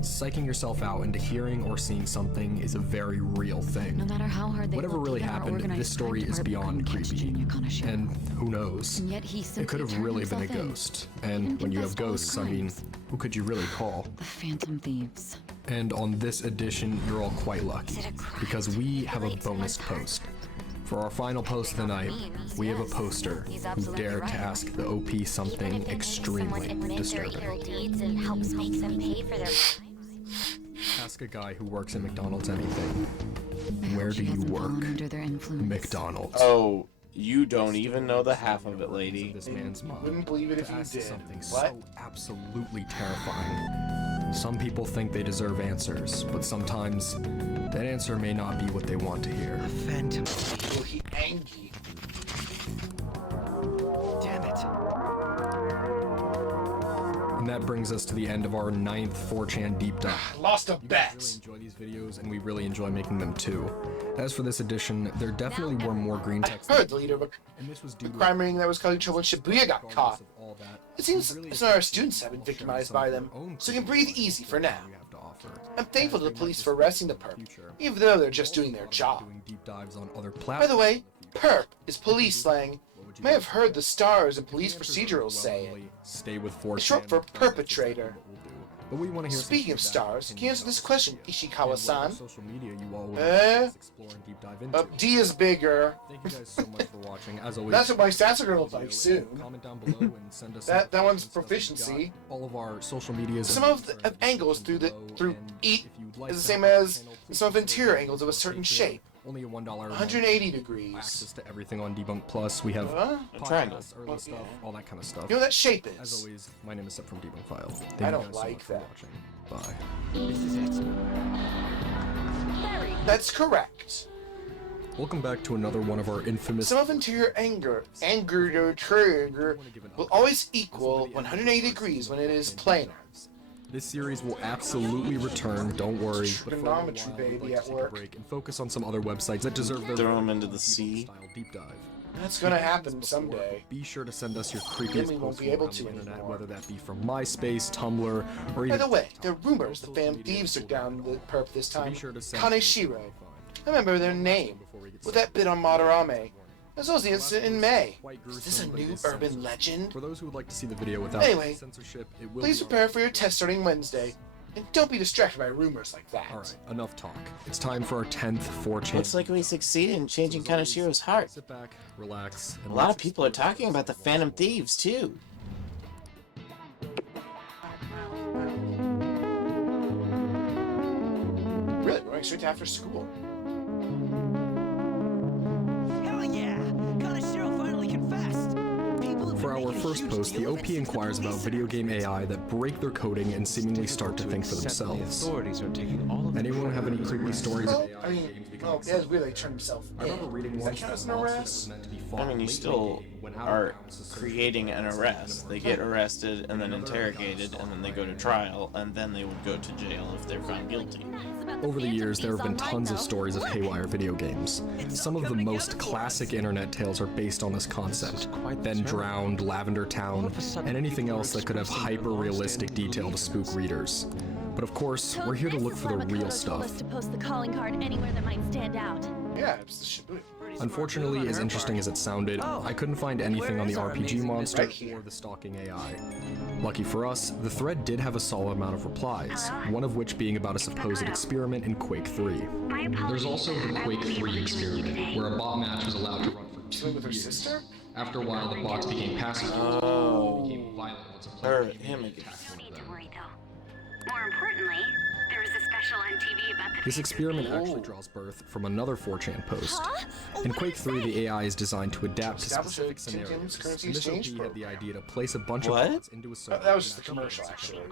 Psyching yourself out into hearing or seeing something is a very real thing. No matter how hard they Whatever look, really even our happened, organized this story crime is department beyond couldn't catch creepy. Junya Kaneshiro. And who knows? And yet he It simply could have turned really been a himself in. ghost. Even And when you have confessed all his ghosts, I mean, crimes. who could you really call? The Phantom Thieves. And on this edition, you're all quite lucky, Is it a crime because to we have a manipulate bonus someone's heart? post. For our final post of the night, we have a poster He's who absolutely dared to right. ask the OP something Even if it makes someone extremely admit their disturbing. evil deeds and helps make them pay for their crimes. Ask a guy who works at McDonald's anything. I hope Where she do you hasn't work? fallen under their influence. McDonald's. Oh, you don't even know the half of it, lady. This man's mind. Wouldn't believe it if to you ask did. something What? so absolutely terrifying. Some people think they deserve answers, but sometimes that answer may not be what they want to hear. Phantom. Will he angry? Damn it. In And that brings us to the end of our 9th 4chan deep dive. Lost a You guys bet. really enjoy these videos, and we really enjoy making them too. As for this edition, there definitely were more green I text. heard the leader of a and this was due to crime ring that was causing trouble in Shibuya got caught. of all that. It seems some of our students have been victimized by them, so we can breathe easy for now. we have to offer. I'm thankful to the police for arresting the perp, even though they're just doing their job. Doing deep dives on other By platforms. the way, perp is police slang. You may have heard the stars and police procedurals say it. Stay with 4chan. It's short for perpetrator. But we want to hear some Speaking of feedback, stars, can you answer this question, Ishikawa-san? Social media you all would Eh? like to explore and deep dive into. D is bigger. Thank you guys so much for watching. As always, That's what my stats are gonna look like video, soon. comment down below and send us That some one's stuff you got. proficiency. All of our social medias. Some of the angles through E is the same as some of interior angles of a certain shape. Only a $1 180 degrees. access to everything on Debunk Plus. We have Huh? triangle. podcasts, early stuff, all that kind of stuff. You know what that shape As is? always, my name is Sep from Debunk File. Thank I you don't guys so like much for that. watching. Bye. That's correct. Welcome back to another one of our infamous. Some of interior anger trigger will always equal 180 degrees when it is planar. This series will absolutely return, don't worry. But for a while, Trigonometry, we'd baby, like to at take work. a break and focus on some other websites that deserve their Throw 'em into the sea. style deep dive. That's gonna happen someday. Be sure to send us your Then creepiest we won't posts be able around to the internet, anymore. whether that be from MySpace, Tumblr, or By even. the way, there are rumors the fam thieves are down the perp this time. Be sure to send Kaneshiro. I remember their name. With that bit on Madarame. As well as the incident in May. Is this a new urban legend? For those who would like to see the video without Anyway, censorship, it will Please be on- prepare for your test starting Wednesday. And don't be distracted by rumors like that. Alright, enough talk. It's time for our 10th 4chan. Looks like we succeeded in changing Kanashiro's heart. Sit back, relax, and A lot let's of people are talking about the Phantom Thieves too. Really, we're going straight to after school. Hell yeah! Kaneshiro finally confessed! People have For been our making a first huge post, the deal of OP it since the inquires about police video game announced it. AI that break their coding and seemingly start to think for themselves. Authorities are taking all of Anyone have any creepy stories of Well, AI I mean, games well, becoming yeah, it's weird they turned himself I remember in. reading Does once that count as that an a lawsuit arrest? was meant to be I fought mean, you late still in the game when are outcomes essentially creating an passed arrest. and They get arrested and then interrogated and then they go to trial and then they would go to jail if they're found guilty. Over the years, there have been tons of stories of haywire video games. Some of the most classic internet tales are based on this concept. Ben Drowned, Lavender Town, and anything else that could have hyper-realistic detail to spook readers. But of course, we're here to look for the real stuff. to post the calling card anywhere that might stand out. Yeah, it's the Shibuya. Unfortunately, as interesting as it sounded, I couldn't find anything on the RPG monster Right here. or the stalking AI. Lucky for us, the thread did have a solid amount of replies, one of which being about a supposed experiment in Quake 3. There's also the Quake 3 experiment, where a bot match was allowed to run for 2 With her years. sister? After a while, the bots became passive. Oh. Became violent once a player Or became him attacked again. one of Need them. to worry though. More importantly, there was a special on TV about the This experiment actually draws birth from another 4chan post. In Quake 3, the AI is designed to adapt to Establish specific a scenarios. Tim's currency And this exchange OP had the program. idea to place a bunch What? of bots into a server. That was just and the commercial, actually.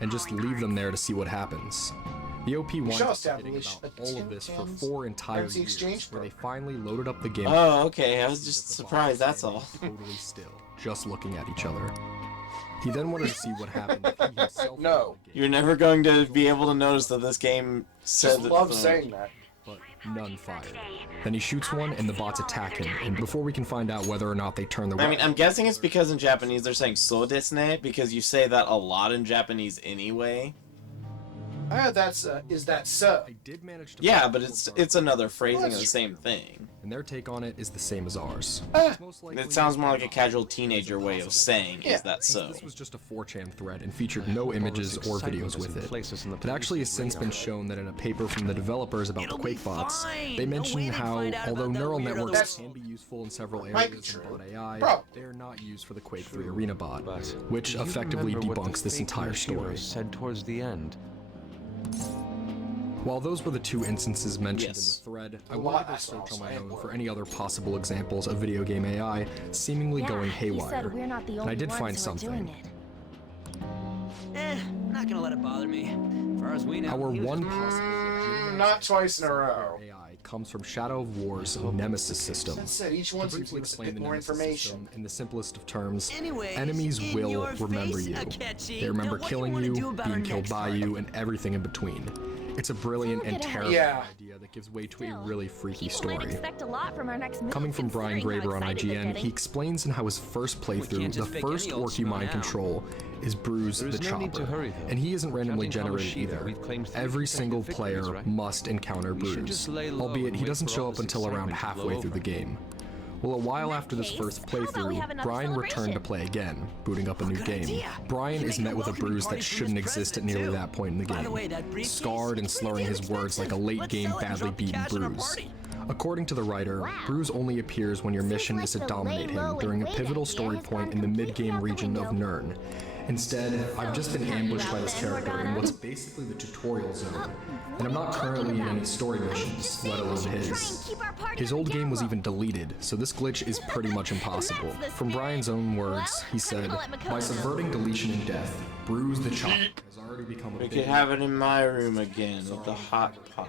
and just leave them there to see what happens. The OP wanted shall us hitting establish about a all of this for Tim's 4 entire currency years, exchange where they program. finally loaded up the game. Oh, okay. I was just the surprised, bots that's all. standing Totally still, just looking at each other. He then wanted to see what happened if he himself No. played the game, You're never going to be able to notice that this game said Just that love the- saying that. but none fired. Then he shoots one and the bots attack him, and before we can find out whether or not they turn the I mean, I'm guessing it's because in Japanese they're saying so desu ne, because you say that a lot in Japanese anyway. I heard is that so? I did manage to Yeah, find but four it's dark another phrasing of that's the same thing. and their take on it is the same as ours. Ah, It's most likely It sounds more like a casual teenager way of saying, Yeah. is that so? This was just a 4chan thread and featured no images or videos with it. It actually has since been shown that in a paper from the developers about the Quake bots, they mention how, although neural networks can be useful in several Might be areas in true. bot AI, Probably. they are not used for the Quake 3 Arena bot, But which do you effectively remember what the debunks this fake entire story. Kaneshiro said towards the end. While those were the two instances mentioned Yes. in the thread, I A wanted lot to less search on my also, own and for any other possible examples of video game AI seemingly going He haywire. said we're not the And only I did ones find who are doing something. it. Not gonna let it bother me. As far as we know, Our he was one just- possible legitimate Not twice in a example row. of AI comes from Shadow of War's Nemesis system. That said, each one To seems briefly to give us a explain bit the more Nemesis information. system in the simplest of terms, Anyways, enemies in will your remember face, you. Akechi. They remember Now, what killing do you you, wanna do about being our killed next by fight? you, and everything in between. It's a brilliant and Look at him. terrifying Yeah. idea that gives way to a Still, really freaky People might story. expect a lot from our next move, Coming from Brian considering how Graber on excited they're IGN, he getting. explains in how his first playthrough, can't the just pick first any old orc you smell mind now. control is Bruce There the is no need to Chopper. hurry, though. And he isn't randomly Counting generated Kamoshida, either. we've claimed 3 Every single consecutive player victories, right? must encounter We should Bruce, just lay low albeit and he wait doesn't for show all up this until around excitement to blow halfway through over. the game. Well, a while In that after this case, first how about we have playthrough, another Brian returned to celebration? play again, booting up a new Good game. idea. Brian We is should met make with a a welcoming bruise party that for shouldn't Miss exist at President, nearly too. that point in the By the game, way, that briefcase scarred and is slurring his pretty words like a late Let's game sell it and badly drop the beaten cash on our Bruce. party. According to the writer, Bruce only appears when your Seems mission like is to the dominate lay him low during a and wait pivotal idea story has point gone in the completely mid-game out the region of window. Nirn. Instead, I've just been So, ambushed by you this out then, character in Morgana? what's basically the tutorial zone, what and I'm are not you currently talking in any about? story I was missions, just let saying we alone should try and his. keep our party His on old the game down was low. even deleted, so this glitch is pretty much impossible. From Brian's own words, he said, "By subverting deletion and death, Bruce the Chopper has already become a We big could have it in my room again with the hot pot.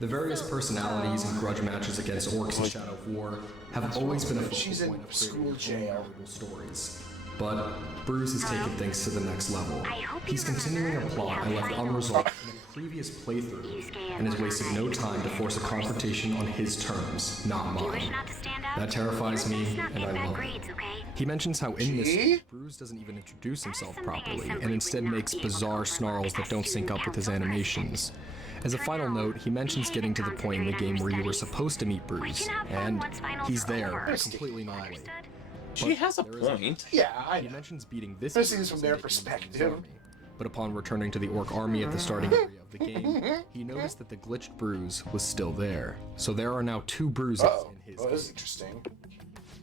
The various personalities and grudge matches against orcs in Shadow of War have always been a focal She's in point of school creating jail. memorable stories. But Bruce has taken things to the next level. He's continuing a plot I left unresolved in a previous playthrough, and has wasted no time to force a confrontation on his terms, not mine. That terrifies me, and I love it. He mentions how in this, Bruce doesn't even introduce himself properly, and instead makes bizarre snarls that don't sync up with his animations. As a final note, he mentions getting to the point in the game where you were supposed to meet Bruce, and he's there, completely gnarly. She has a point. Yeah, I He know. mentions beating this This is Bruce from and their making him his perspective. army. But upon returning to the orc army at the starting area of the game, he noticed that the glitched Bruce was still there. So there are now 2 Bruises Oh, in his well, this is game. interesting.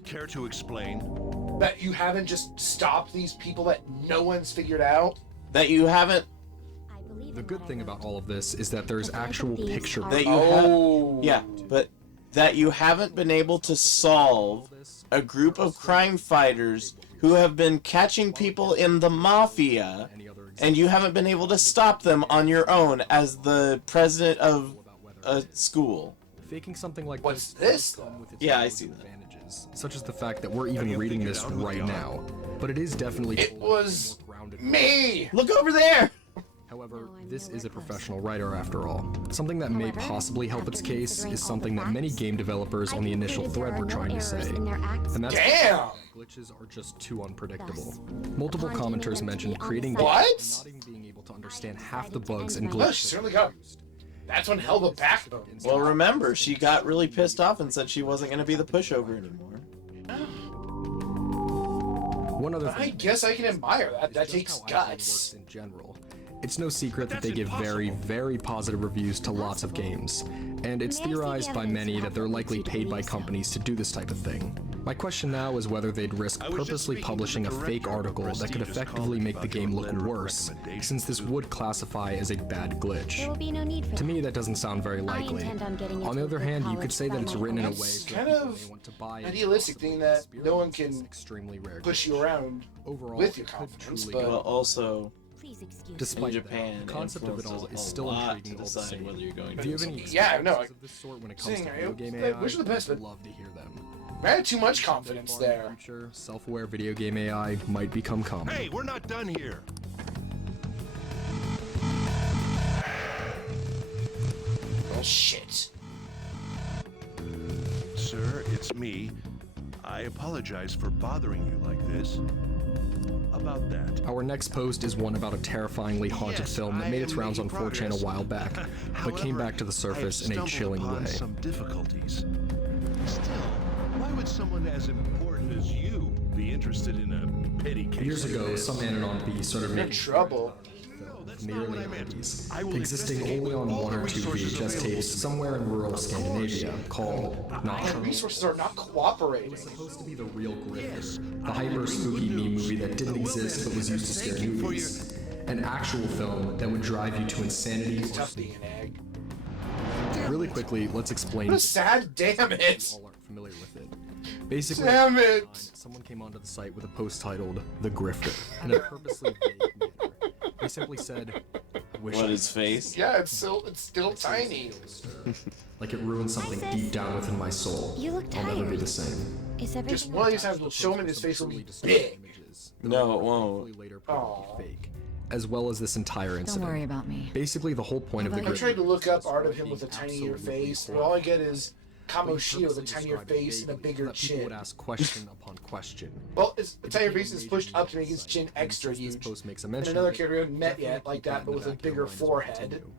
Care to explain? That you haven't just stopped these people that no one's figured out? That you haven't. The good thing about all of this is that there's actual picture That you Oh. have. Yeah, but that you haven't been able to solve a group of crime fighters who have been catching people in the mafia, and you haven't been able to stop them on your own as the president of a school. Faking something like What's this this, though? with its Yeah, I own see that. advantages, such as the fact that we're even you reading figured this out who right they are? now. But it is definitely It told in a was more grounded me! Look over there! However, this is a professional writer after all. Something that may possibly help its case is something that many game developers on the initial thread were trying to say. And that's Damn! glitches are just too unpredictable. Multiple commenters mentioned creating What? games and not even being able to understand half the bugs and Oh, glitches. she certainly got. That's one hell of a backbone. Well, remember, she got really pissed off and said she wasn't going to be the pushover anymore. One other I thing guess I can admire that. That just takes how IGN guts. works in general. It's no secret that they give very, very positive reviews to lots of games, and it's theorized by many that they're likely paid by companies to do this type of thing. My question now is whether they'd risk purposely publishing a fake article that could effectively make the game look worse, since this would classify as a bad glitch. There will be no need for To me, that doesn't sound very likely. intend on getting On into the a other good hand, you college could say that from it's my written in a It's way so kind that people of may want to buy into idealistic possibly thing that no one experience can this extremely rare push glitch. you around Overall, with your it could confidence, truly but Well, also, Please excuse me. Despite in Japan, that, the concept of it all influences is a still lot intriguing to all the decide same. whether you're going If to you have any do Yeah, no, experiences of this sort when it comes saying, to I video hope- game I AI, wish you the best, I'd but- love to hear them. I had too much confidence Far in the there. future, self-aware video game AI might become common. Hey, we're not done here. Oh shit. Sir, it's me. I apologize for bothering you like this. About that. Our next post is one about a terrifyingly haunted Yes, film that I made am its rounds on making 4chan a progress. while back, but came However, back to the surface I in have a stumbled chilling upon way. some difficulties. Still, why would someone as important as you be interested in a petty case Years like ago, this? some Anon started You're in making trouble. in the early 90s, I will existing investigate only on all 1 the or 2 resources VHS available tapes to me. somewhere in rural Scandinavia, called My Nocturnal. resources are not cooperating. Supposed to be the real Griffin, the hyper spooky meme movie that didn't exist but was used to scare newbies. An actual film that would drive you to insanity or Tough sleep. being an egg. Really quickly, let's explain. What a sad damn it. All aren't familiar with it. Basically, Damn it. someone came onto the site with a post titled "The Grifter" in a purposely vague manner. They simply said, wish What, I his had. face? Yeah, it's still tiny. Like it ruined something deep down within my soul. You look I'll never be tired. the same. Is everything Just one of these times we'll show him and his face will be big. No, it won't. Aw. As well as this entire Don't incident. worry about me. Basically, the whole point of the I I grid tried to look up art of him with a tinier face, but all I get is Kamoshida with a tinier face and a bigger People would chin. ask question upon question. Well, his tinier face is pushed up to make his chin extra This huge. post makes a And mention another of it, character we haven't met but I yet will like keep that, but in with the a back of your bigger minds as we forehead. continue.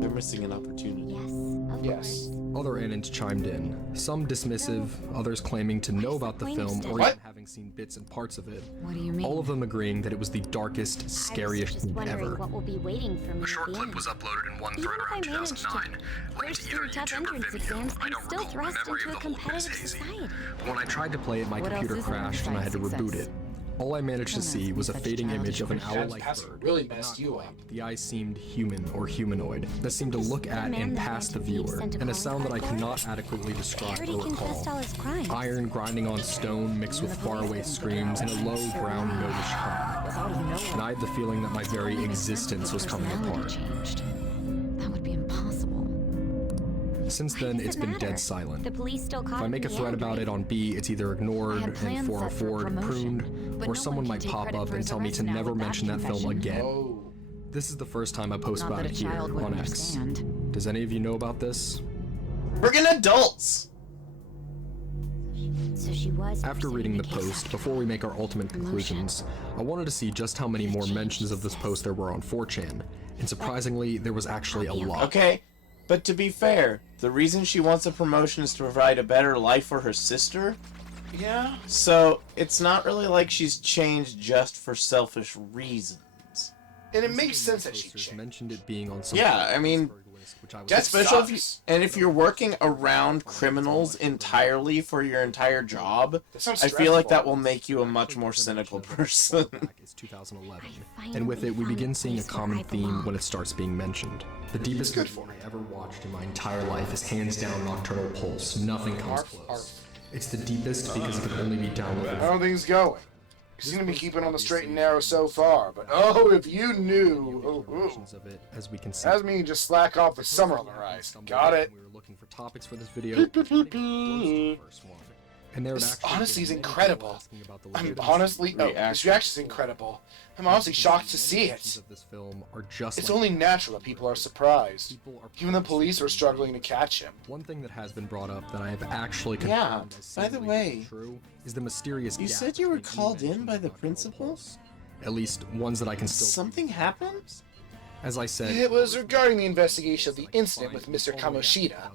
They're missing an opportunity. Yes, of Yes. course. Other annons chimed in, some dismissive, others claiming to know about the point of film or study? even having seen bits and parts of it. What do you mean? All of them agreeing that it was the darkest, I was scariest just thing wondering ever. what will be waiting for me A short at the clip end. was uploaded in one Even thread if I around managed to 2009, linked burst to either through tough YouTube or entrance Vimeo. exams, I I'm don't still recall the thrust memory into of a the whole bit is competitive hazy. society. But when I tried to play it, my What else computer is there crashed and I had to besides reboot it. success? All I managed to Don't see ask was a me such fading childish image of an questions. owl-like Passing bird. really but messed not you quite. up. The eyes seemed human or humanoid that seemed to look The at man and that past the Andrew Reeves viewer, sent a and a calling sound that I card for? cannot adequately I describe heard or he confessed all recall. his crimes. Iron grinding on stone mixed with faraway screams and a low brown gnomish hum. Without even knowing. And I had the feeling that my very Only makes sense existence if was his coming personality apart. changed. That would be impossible. Since Why then, does it's it been matter? dead silent. The police still caught If I him make a in the thread end, about right? it on B, it's either I ignored had and plans for set for forward promotion, pruned, but or no someone one might can take pop credit up for and his tell me arrest to now never with that mention that film confession. again. Oh. This is the first time I post Not about that it a here child would on X. understand. Does any of you know about this? Friggin' adults! So she was After pursuing reading the case post, after before all. we make our ultimate conclusions, I wanted to see just how many more mentions of this post there were on 4chan, and surprisingly, there was actually a lot. Okay, but to be fair, the reason she wants a promotion is to provide a better life for her sister? Yeah. So, it's not really like she's changed just for selfish reasons. And it makes sense that she Posters changed. mentioned it being on some Yeah, I mean, list, which I was That especially if you, sucks. and if you're working around criminals entirely for your entire job, That sounds I feel like that stressful. will make you a much more cynical person. is 2011. I And with it, we finally begin found seeing a place where common I theme belong. when it starts being mentioned. The deepest good video for I ever watched in my entire life is hands down Nocturnal Pulse. Nothing comes Arf, close. arf. It's the deepest because it can only be downloaded. How are things going? You seem to be keeping on the straight and narrow so far, but oh, if you knew. Oh, oh. Versions of it, as we can see. That's me just slack off with summer on the rise. Got it. We were looking for topics for this video. Not even close to the first one. And there would This actually honestly been is many people incredible. asking about the I'm legitimacy honestly. of Oh, the this reaction is incredible. I'm honestly shocked to see mentions it. of this film are just It's like only this. natural that people are surprised. People are Even the police are struggling to catch him. One thing that has been brought up that I have actually Yeah, confirmed as by the seemingly way, true is the mysterious you gap said you were between called in mentions by of the Nocturnal principal? Pulse. At least ones that I can still Something happened? As I said, It was regarding the investigation of the incident with Mr. Kamoshida.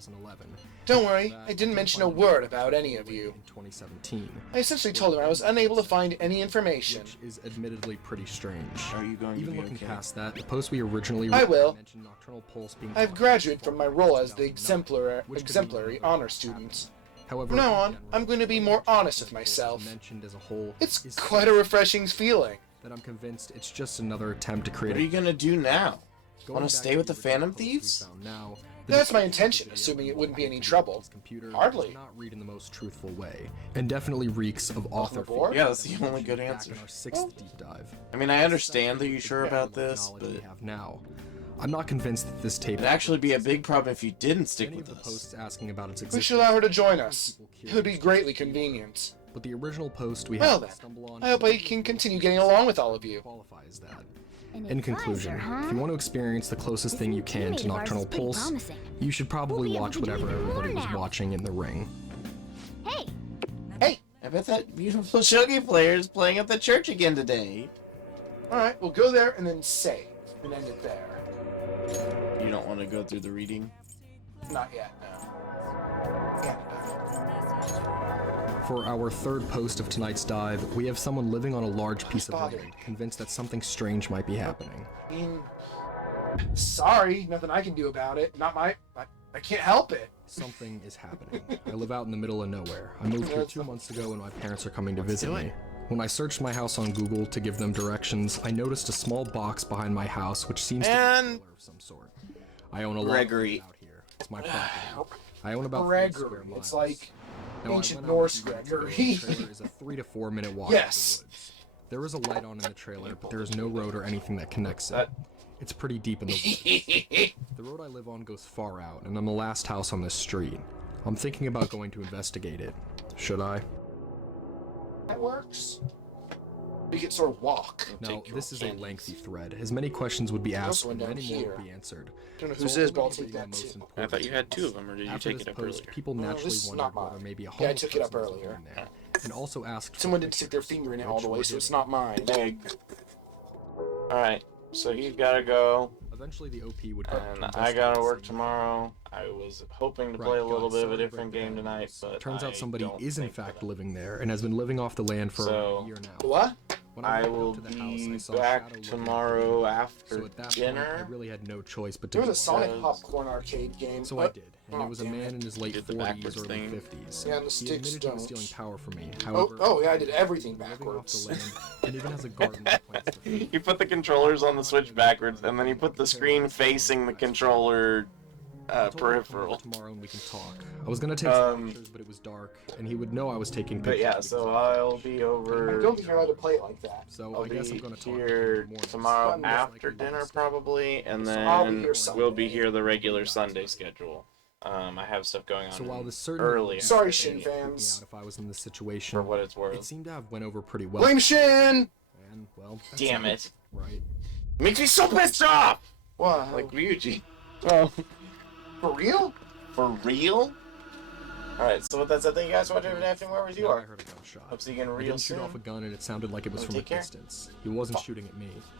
Don't worry, I didn't mention a word about any of you. In 2017, I essentially told him I was unable to find any information. which is admittedly pretty strange. Are you going to Even be looking okay? past that, the post we originally I will. mentioned Nocturnal Pulse being I've taught graduated in from my role as the 2009, which could be exemplary one of honor the student. However, From now on, in general, I'm going to be more honest with myself. mentioned as a whole It's is quite a refreshing feeling. that I'm convinced it's just another attempt to create What are you gonna do now? Going Wanna back stay to with the original Phantom post we Thieves? found now, the That's my description of the intention, video assuming it of wouldn't be any what trouble. happened to his computer Hardly. does not read in the most truthful way, and definitely reeks of author board? fatigue Yeah, that's that the we only good mentioned back answer. in our sixth deep dive. I mean, I understand that you're sure Yeah. about this, Technology but we have now. I'm not convinced that this tape it'd actually be a big problem if you didn't stick Many of with the us. posts asking about its We existence. should allow her to join us. It would be greatly convenient. But the original post we Well have then, to stumble on I hope I can continue getting along with all of you. qualifies that. An In advisor, conclusion, huh? if you want to experience the closest This thing new you can teammate to of ours Nocturnal is pretty Pulse, promising. you should probably We'll be able watch to do whatever even everybody more was now. watching in the ring. Hey, Hey! I bet that beautiful shogi player is playing at the church again today. Alright, we'll go there and then save. And end it there. You don't want to go through the reading? Not yet, no. Yeah, For our third post of tonight's dive, we have someone living on a large piece of Bothered. land, convinced that something strange might be happening. I mean, sorry, nothing I can do about it. Not my. I can't help it. Something is happening. I live out in the middle of nowhere. I moved here 2 months ago and my parents are coming to visit me. When I searched my house on Google to give them directions, I noticed a small box behind my house which seems to be a And- trailer of some sort. I own a lot Gregory. out here. It's my property. I own about 3 Gregory. square miles. It's like Now, I ancient went out Norse a few months Gregory. ago, and the trailer is a 3 to 4 minute walk Yes. to the woods. There is a light on in the trailer, but there is no road or anything that connects it. That- It's pretty deep in the woods. The road I live on goes far out, and I'm the last house on this street. I'm thinking about going to investigate it. Should I? That works. You can sort of walk. Now, this is a lengthy thread. As many questions would be asked, also and went many down more here. would be answered. I don't know So whose I'll is, but I'll only take read my that most too. important I thought you had two of them, or did you After take this it up post, earlier? people No, naturally this is wondered not whether mine. maybe a Yeah, I homeless took it up person was earlier. living there, and also asked for Someone didn't stick their finger in it all the way, so it's not mine. Big. Alright, so he's gotta go. Eventually, the OP would come And to I gotta investigate work the tomorrow. I was hoping to Right, play a little guys, bit of a sorry to different break game that tonight, news. but Turns out I somebody don't is in think fact that. living there and has been living off the land for So, a year now. What? When I walked up will to the house, I be saw a shadow back looking tomorrow at me. after So at that dinner. point, I really had no choice but to There was a go on. Sonic Popcorn arcade game. So I did, and Oh, it was a damn man it. in his late Did the 40s, backwards early thing? 50s. Yeah, and the He sticks admitted he was don't. stealing power from me. Oh, However, oh yeah, I did everything living off backwards. the land, and even has a garden that plants the food. You put the controllers on the Switch backwards, and then you put the screen facing the controller I told him to come over peripheral. tomorrow and we can talk. I was gonna take some pictures, but it was dark, and he would know I was taking pictures. But yeah, because so of I'll be I over. don't think you're allowed to play it like that. So I'll I guess I'm be gonna talk here more. tomorrow Sunday. after dinner probably, and I'll be then here Sunday. we'll be here the regular Sunday schedule. I have stuff going on So while this certainly early. Sorry, in the Shin day, fans. Out if I was in this situation, For what it's worth. it seemed to have went over pretty well. Blame Shin! And well, that's Damn it! right? Makes me so pissed off. What? Like Ryuji. Oh, For real? for real? Alright, so with that said, thank you guys for watching. Anything wherever you Now I are. heard a gunshot. Hope to see you again I real didn't shoot soon. off a gun, and it sounded like it was Well, from a take care. distance. He wasn't shooting at me.